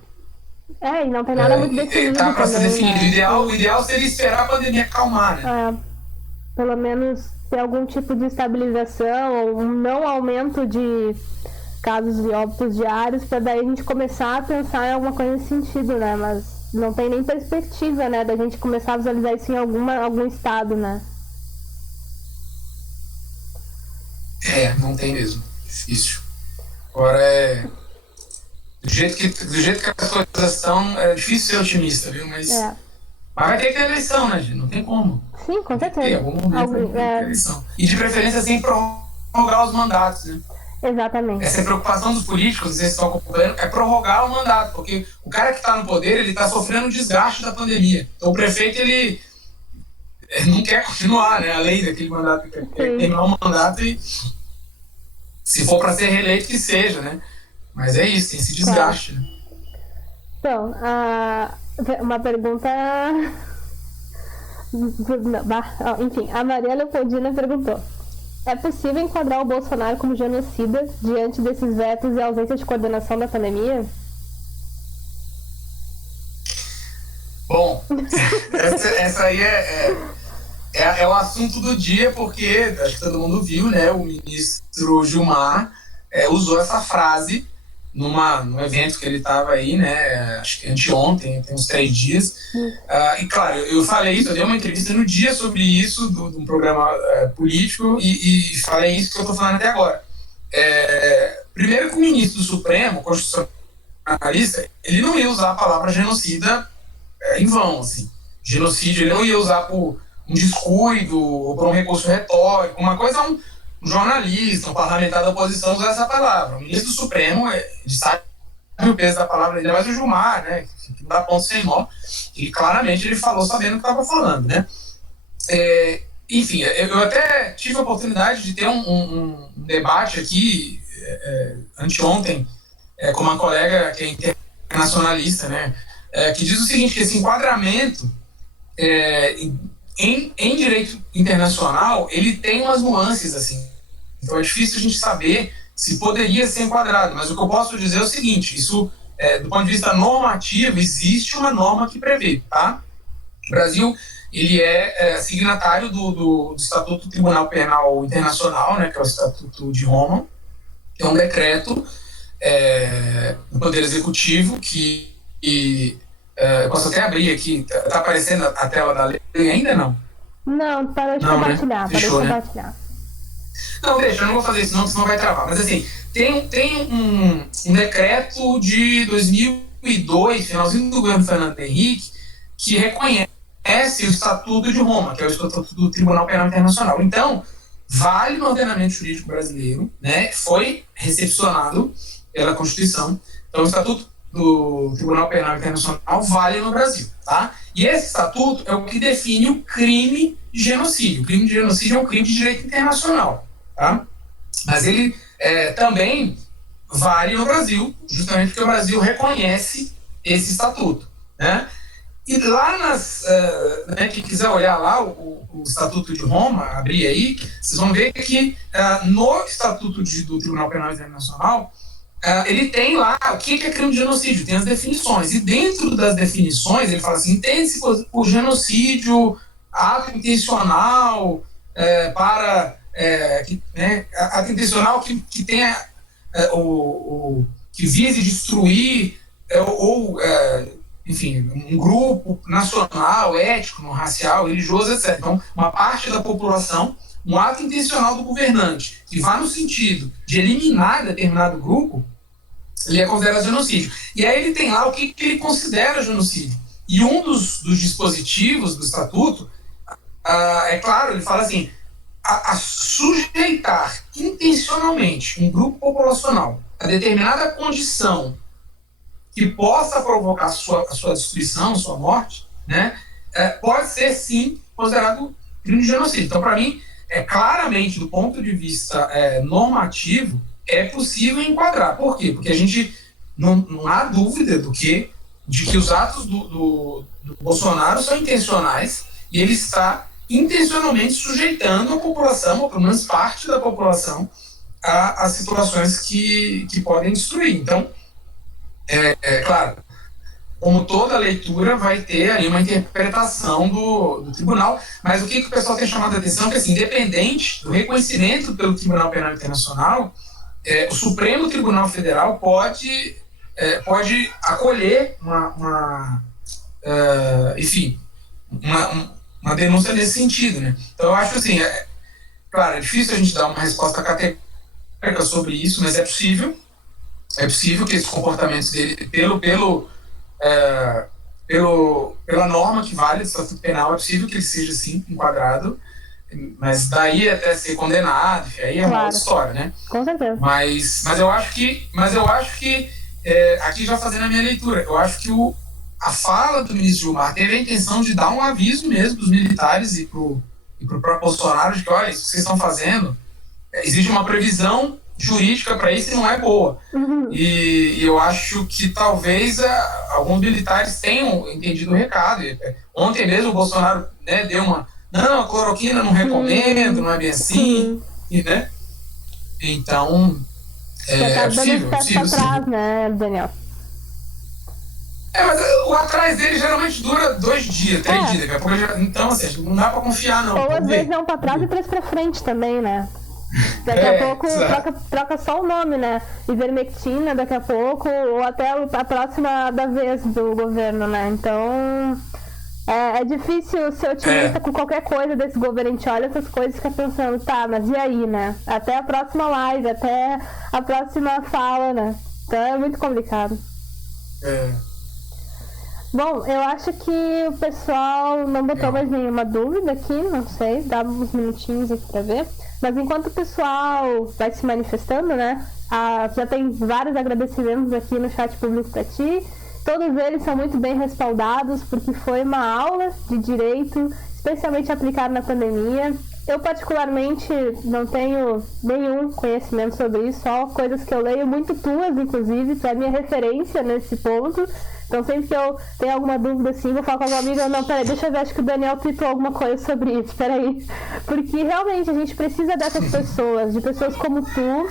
E não tem nada muito definido. Está para ser definido. Né? O ideal seria esperar a pandemia acalmar, né? Pelo menos ter algum tipo de estabilização ou um não aumento de casos de óbitos diários, para daí a gente começar a pensar em alguma coisa nesse sentido, né? Mas não tem nem perspectiva, né, da gente começar a visualizar isso em algum estado, né? Não tem mesmo. Difícil. Agora do jeito que as coisas estão, é difícil ser otimista, viu? Mas vai ter que ter eleição, né, gente? Não tem como. Sim, com certeza. Em algum momento vai ter que ter eleição. E de preferência sem prorrogar os mandatos, né? Exatamente. Essa preocupação dos políticos, vocês estão acompanhando, é prorrogar o mandato, porque o cara que está no poder, ele está sofrendo o desgaste da pandemia. Então o prefeito, ele não quer continuar, né? Além daquele mandato, ele quer terminar o mandato e se for para ser reeleito, que seja, né? Mas é isso, tem esse desgaste. Né? Então, uma pergunta... Enfim, a Maria Leopoldina perguntou: é possível enquadrar o Bolsonaro como genocida diante desses vetos e ausência de coordenação da pandemia? Bom, essa aí é o assunto do dia, porque acho que todo mundo viu, né? O ministro Gilmar usou essa frase num evento que ele estava aí, né? Acho que anteontem, tem uns 3 dias. E claro, eu falei isso, eu dei uma entrevista no dia sobre isso, de um programa político, e falei isso que eu estou falando até agora. Primeiro que o ministro do Supremo, constitucionalista, jornalista, ele não ia usar a palavra genocida em vão, assim. Genocídio, ele não ia usar por um descuido ou por um recurso retórico. Uma coisa é um jornalista, um parlamentar da oposição usar essa palavra. O ministro do Supremo, ele sabe o peso da palavra, ainda mais o Gilmar, né, que dá ponto sem nó, e claramente ele falou sabendo o que estava falando, né. Enfim, eu até tive a oportunidade de ter um debate aqui anteontem com uma colega que é internacionalista, né, que diz o seguinte, que esse enquadramento em direito internacional, ele tem umas nuances, assim. Então é difícil a gente saber se poderia ser enquadrado, mas o que eu posso dizer é o seguinte, isso, do ponto de vista normativo, existe uma norma que prevê, tá? O Brasil, ele é signatário do Estatuto do Tribunal Penal Internacional, né, que é o Estatuto de Roma, que é um decreto do Poder Executivo que eu posso até abrir aqui, tá aparecendo a tela da lei ainda, não? Não, parou de compartilhar, né? Fechou, né? Não, deixa, eu não vou fazer isso não, senão vai travar. Mas assim, tem um decreto de 2002, finalzinho do governo Fernando Henrique, que reconhece o Estatuto de Roma, que é o Estatuto do Tribunal Penal Internacional. Então, vale no ordenamento jurídico brasileiro, né? Foi recepcionado pela Constituição. Então, o Estatuto do Tribunal Penal Internacional vale no Brasil, tá? E esse estatuto é o que define o crime de genocídio. O crime de genocídio é um crime de direito internacional, tá? Mas ele também vale no Brasil, justamente porque o Brasil reconhece esse estatuto, né? E lá quem quiser olhar lá o Estatuto de Roma, abrir aí, vocês vão ver que no Estatuto do Tribunal Penal Internacional ele tem lá o que é crime de genocídio, tem as definições, e dentro das definições ele fala assim, entende-se por genocídio, ato intencional ato intencional que tenha que vise destruir enfim, um grupo nacional, étnico, racial, religioso, etc. Então, uma parte da população, um ato intencional do governante, que vá no sentido de eliminar determinado grupo, ele é considerado genocídio. E aí ele tem lá o que ele considera genocídio. E um dos dispositivos do Estatuto, é claro, ele fala assim, a sujeitar intencionalmente um grupo populacional a determinada condição que possa provocar a sua destruição, a sua morte, né, pode ser, sim, considerado crime de genocídio. Então, para mim, claramente, do ponto de vista normativo, é possível enquadrar. Por quê? Porque a gente não há dúvida de que os atos do Bolsonaro são intencionais e ele está intencionalmente sujeitando a população, ou pelo menos parte da população, a situações que podem destruir. Então, claro, como toda leitura vai ter ali uma interpretação do tribunal, mas o que o pessoal tem chamado a atenção é que, assim, independente do reconhecimento pelo Tribunal Penal Internacional, o Supremo Tribunal Federal pode acolher uma denúncia nesse sentido, né? Então eu acho assim, claro, é difícil a gente dar uma resposta categórica sobre isso, mas é possível que esses comportamentos dele, pela norma que vale do Estatuto Penal, é possível que ele seja, assim, enquadrado, mas daí até ser condenado, aí é uma outra história, né? Com certeza. Mas eu acho que aqui já fazendo a minha leitura, eu acho que a fala do ministro Gilmar teve a intenção de dar um aviso mesmo dos militares e pro próprio Bolsonaro de que, olha, isso que vocês estão fazendo, existe uma previsão jurídica para isso e não é boa. Uhum. E eu acho que talvez alguns militares tenham entendido o recado. Ontem mesmo o Bolsonaro, né, deu não, a cloroquina não recomendo, não é bem assim, né? Então, é possível. Atrás, né, Daniel? Mas o atrás dele geralmente dura 2 dias, 3 dias, daqui a pouco então, assim, não dá pra confiar, não. Ou às vezes é um pra trás e 3 pra frente também, né? Daqui a pouco troca só o nome, né? Ivermectina daqui a pouco, ou até a próxima da vez do governo, né? Então é difícil ser otimista com qualquer coisa desse governo. A gente olha essas coisas e fica pensando, tá, mas e aí, né? Até a próxima live, até a próxima fala, né? Então é muito complicado. É, Bom, eu acho que o pessoal não botou mais nenhuma dúvida aqui, não sei, dá uns minutinhos aqui pra ver. Mas enquanto o pessoal vai se manifestando, né? Já tem vários agradecimentos aqui no chat público pra ti. Todos eles são muito bem respaldados, porque foi uma aula de direito, especialmente aplicada na pandemia. Eu, particularmente, não tenho nenhum conhecimento sobre isso, só coisas que eu leio, muito tuas, inclusive, tu é minha referência nesse ponto. Então, sempre que eu tenho alguma dúvida assim, vou falar com alguma amiga, não, peraí, deixa eu ver, acho que o Daniel tweetou alguma coisa sobre isso, peraí. Porque, realmente, a gente precisa dessas pessoas, de pessoas como tu,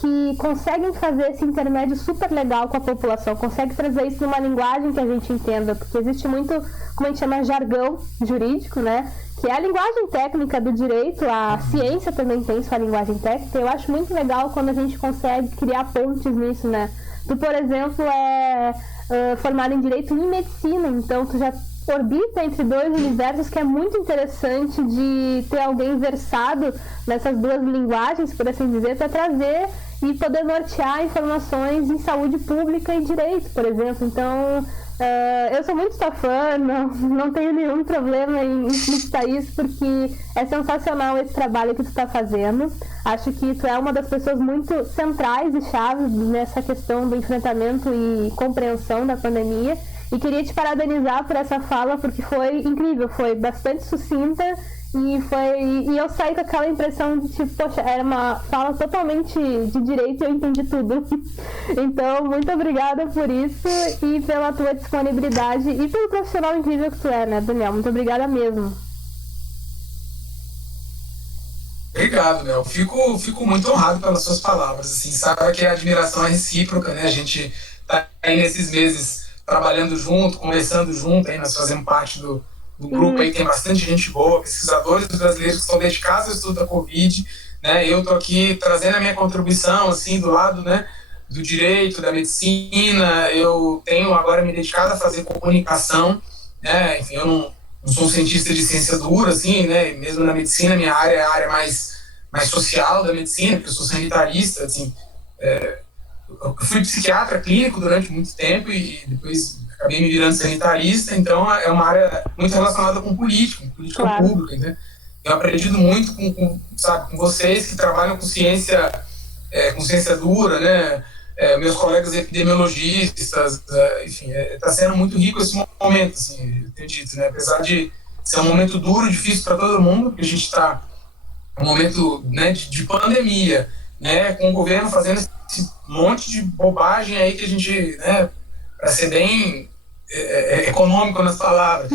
que conseguem fazer esse intermédio super legal com a população, conseguem trazer isso numa linguagem que a gente entenda, porque existe muito, como a gente chama, jargão jurídico, né? Que é a linguagem técnica do direito, a ciência também tem sua linguagem técnica, eu acho muito legal quando a gente consegue criar pontes nisso, né? Tu, por exemplo, é formado em Direito e em Medicina, então tu já orbita entre dois universos que é muito interessante de ter alguém versado nessas duas linguagens, por assim dizer, para trazer e poder nortear informações em saúde pública e direito, por exemplo. Então, eu sou muito tua fã, não tenho nenhum problema em citar isso, porque é sensacional esse trabalho que tu está fazendo. Acho que tu é uma das pessoas muito centrais e chaves nessa questão do enfrentamento e compreensão da pandemia. E queria te parabenizar por essa fala, porque foi incrível, foi bastante sucinta e eu saí com aquela impressão de tipo, poxa, era uma fala totalmente de direito e eu entendi tudo. Então, muito obrigada por isso e pela tua disponibilidade e pelo profissional incrível que tu é, né, Daniel? Muito obrigada mesmo. Obrigado, Mel. Fico muito honrado pelas suas palavras. Assim, sabe que a admiração é recíproca, né? A gente tá aí nesses meses trabalhando junto, conversando junto, aí nós fazemos parte do grupo aí, tem bastante gente boa, pesquisadores brasileiros que estão dedicados ao estudo da Covid, né? Eu tô aqui trazendo a minha contribuição, assim, do lado, né, do direito, da medicina. Eu tenho agora me dedicado a fazer comunicação, né? Enfim, eu não sou um cientista de ciência dura, assim, né? Mesmo na medicina, minha área é a área mais social da medicina, porque eu sou sanitarista, assim. Eu fui psiquiatra clínico durante muito tempo e depois acabei me virando sanitarista, então é uma área muito relacionada com política claro. Pública, né? Eu aprendi muito com vocês que trabalham com ciência dura, né? Meus colegas epidemiologistas, enfim, está sendo muito rico esse momento, assim, eu tenho dito, né? Apesar de ser um momento duro, difícil para todo mundo, porque a gente está num momento, né, de pandemia, né, com o governo fazendo esse monte de bobagem aí que a gente, né, para ser bem econômico nas palavras,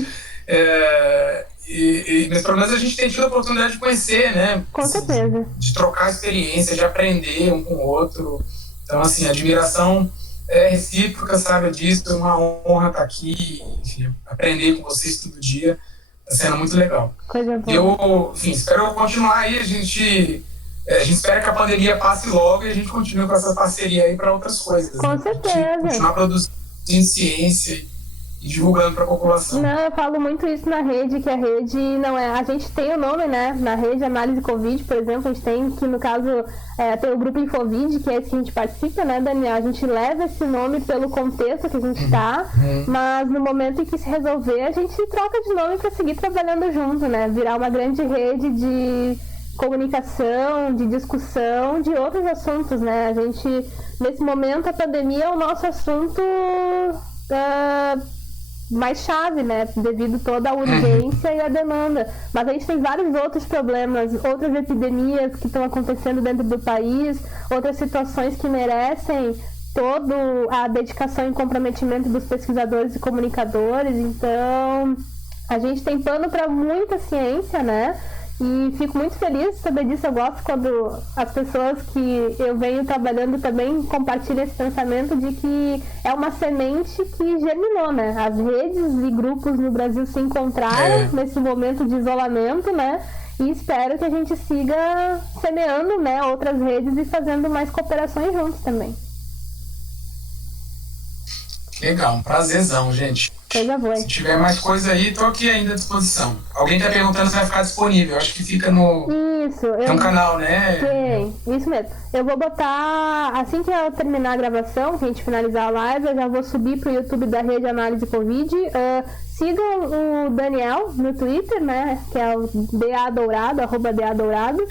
mas pelo menos a gente tem tido a oportunidade de conhecer, né, com certeza, de trocar experiência, de aprender um com o outro. Então, assim, a admiração é recíproca, sabe disso, é uma honra estar aqui, enfim, aprender com vocês todo dia, está sendo muito legal. Coisa boa. Eu, enfim, espero continuar aí, a gente espera que a pandemia passe logo e a gente continue com essa parceria aí para outras coisas. Com certeza. Continuar produzindo ciência e divulgando para a população. Não, eu falo muito isso na rede, que a rede não é... A gente tem o nome, né? Na rede Análise Covid, por exemplo, a gente tem, que no caso, tem o grupo Infovid, que é esse que a gente participa, né, Daniel? A gente leva esse nome pelo contexto que a gente está, mas no momento em que se resolver, a gente troca de nome para seguir trabalhando junto, né? Virar uma grande rede de comunicação, de discussão, de outros assuntos, né? A gente, nesse momento, a pandemia é o nosso assunto mais chave, né? Devido toda a urgência e a demanda. Mas a gente tem vários outros problemas, outras epidemias que estão acontecendo dentro do país, outras situações que merecem toda a dedicação e comprometimento dos pesquisadores e comunicadores. Então, a gente tem pano para muita ciência, né? E fico muito feliz de saber disso. Eu gosto quando as pessoas que eu venho trabalhando também compartilham esse pensamento de que é uma semente que germinou, né? As redes e grupos no Brasil se encontraram nesse momento de isolamento, né? E espero que a gente siga semeando, né, outras redes e fazendo mais cooperações juntos também. Legal, um prazerzão, gente. Coisa boa. Se tiver mais coisa aí, estou aqui ainda à disposição. Alguém está perguntando se vai ficar disponível. Acho que fica no... Isso. Tem um canal, né? Tem, isso mesmo. Eu vou botar, assim que eu terminar a gravação, que a gente finalizar a live, eu já vou subir pro YouTube da Rede Análise Covid. Sigam o Daniel no Twitter, né? Que é o DA Dourado, @DA Dourado.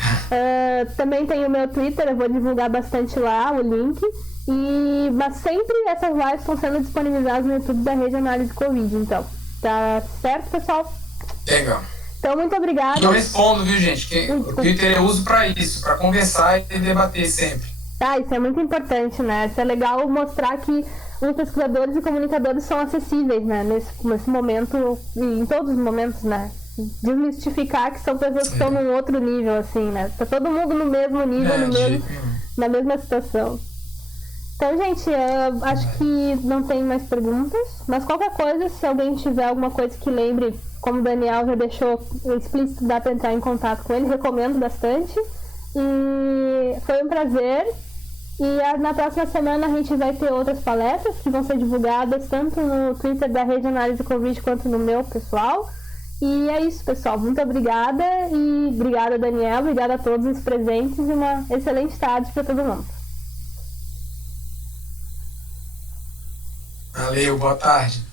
Também tem o meu Twitter, eu vou divulgar bastante lá o link. Mas sempre essas lives estão sendo disponibilizadas no YouTube da Rede Análise Covid, então. Tá certo, pessoal? Legal. Então, muito obrigada. E eu respondo, viu, gente? Que o Twitter eu uso para isso, para conversar e debater sempre. Isso é muito importante, né? Isso é legal mostrar que os pesquisadores e comunicadores são acessíveis, né? Nesse momento, e em todos os momentos, né? Desmistificar que são pessoas que estão num outro nível, assim, né? Tá todo mundo no mesmo nível, na mesma situação. Então, gente, acho que não tem mais perguntas, mas qualquer coisa, se alguém tiver alguma coisa que lembre, como o Daniel já deixou explícito, dá para entrar em contato com ele, recomendo bastante. E foi um prazer. E na próxima semana a gente vai ter outras palestras que vão ser divulgadas tanto no Twitter da Rede Análise Covid quanto no meu pessoal. E é isso, pessoal. Muito obrigada. E obrigada, Daniel. Obrigada a todos os presentes e uma excelente tarde para todo mundo. Valeu, boa tarde.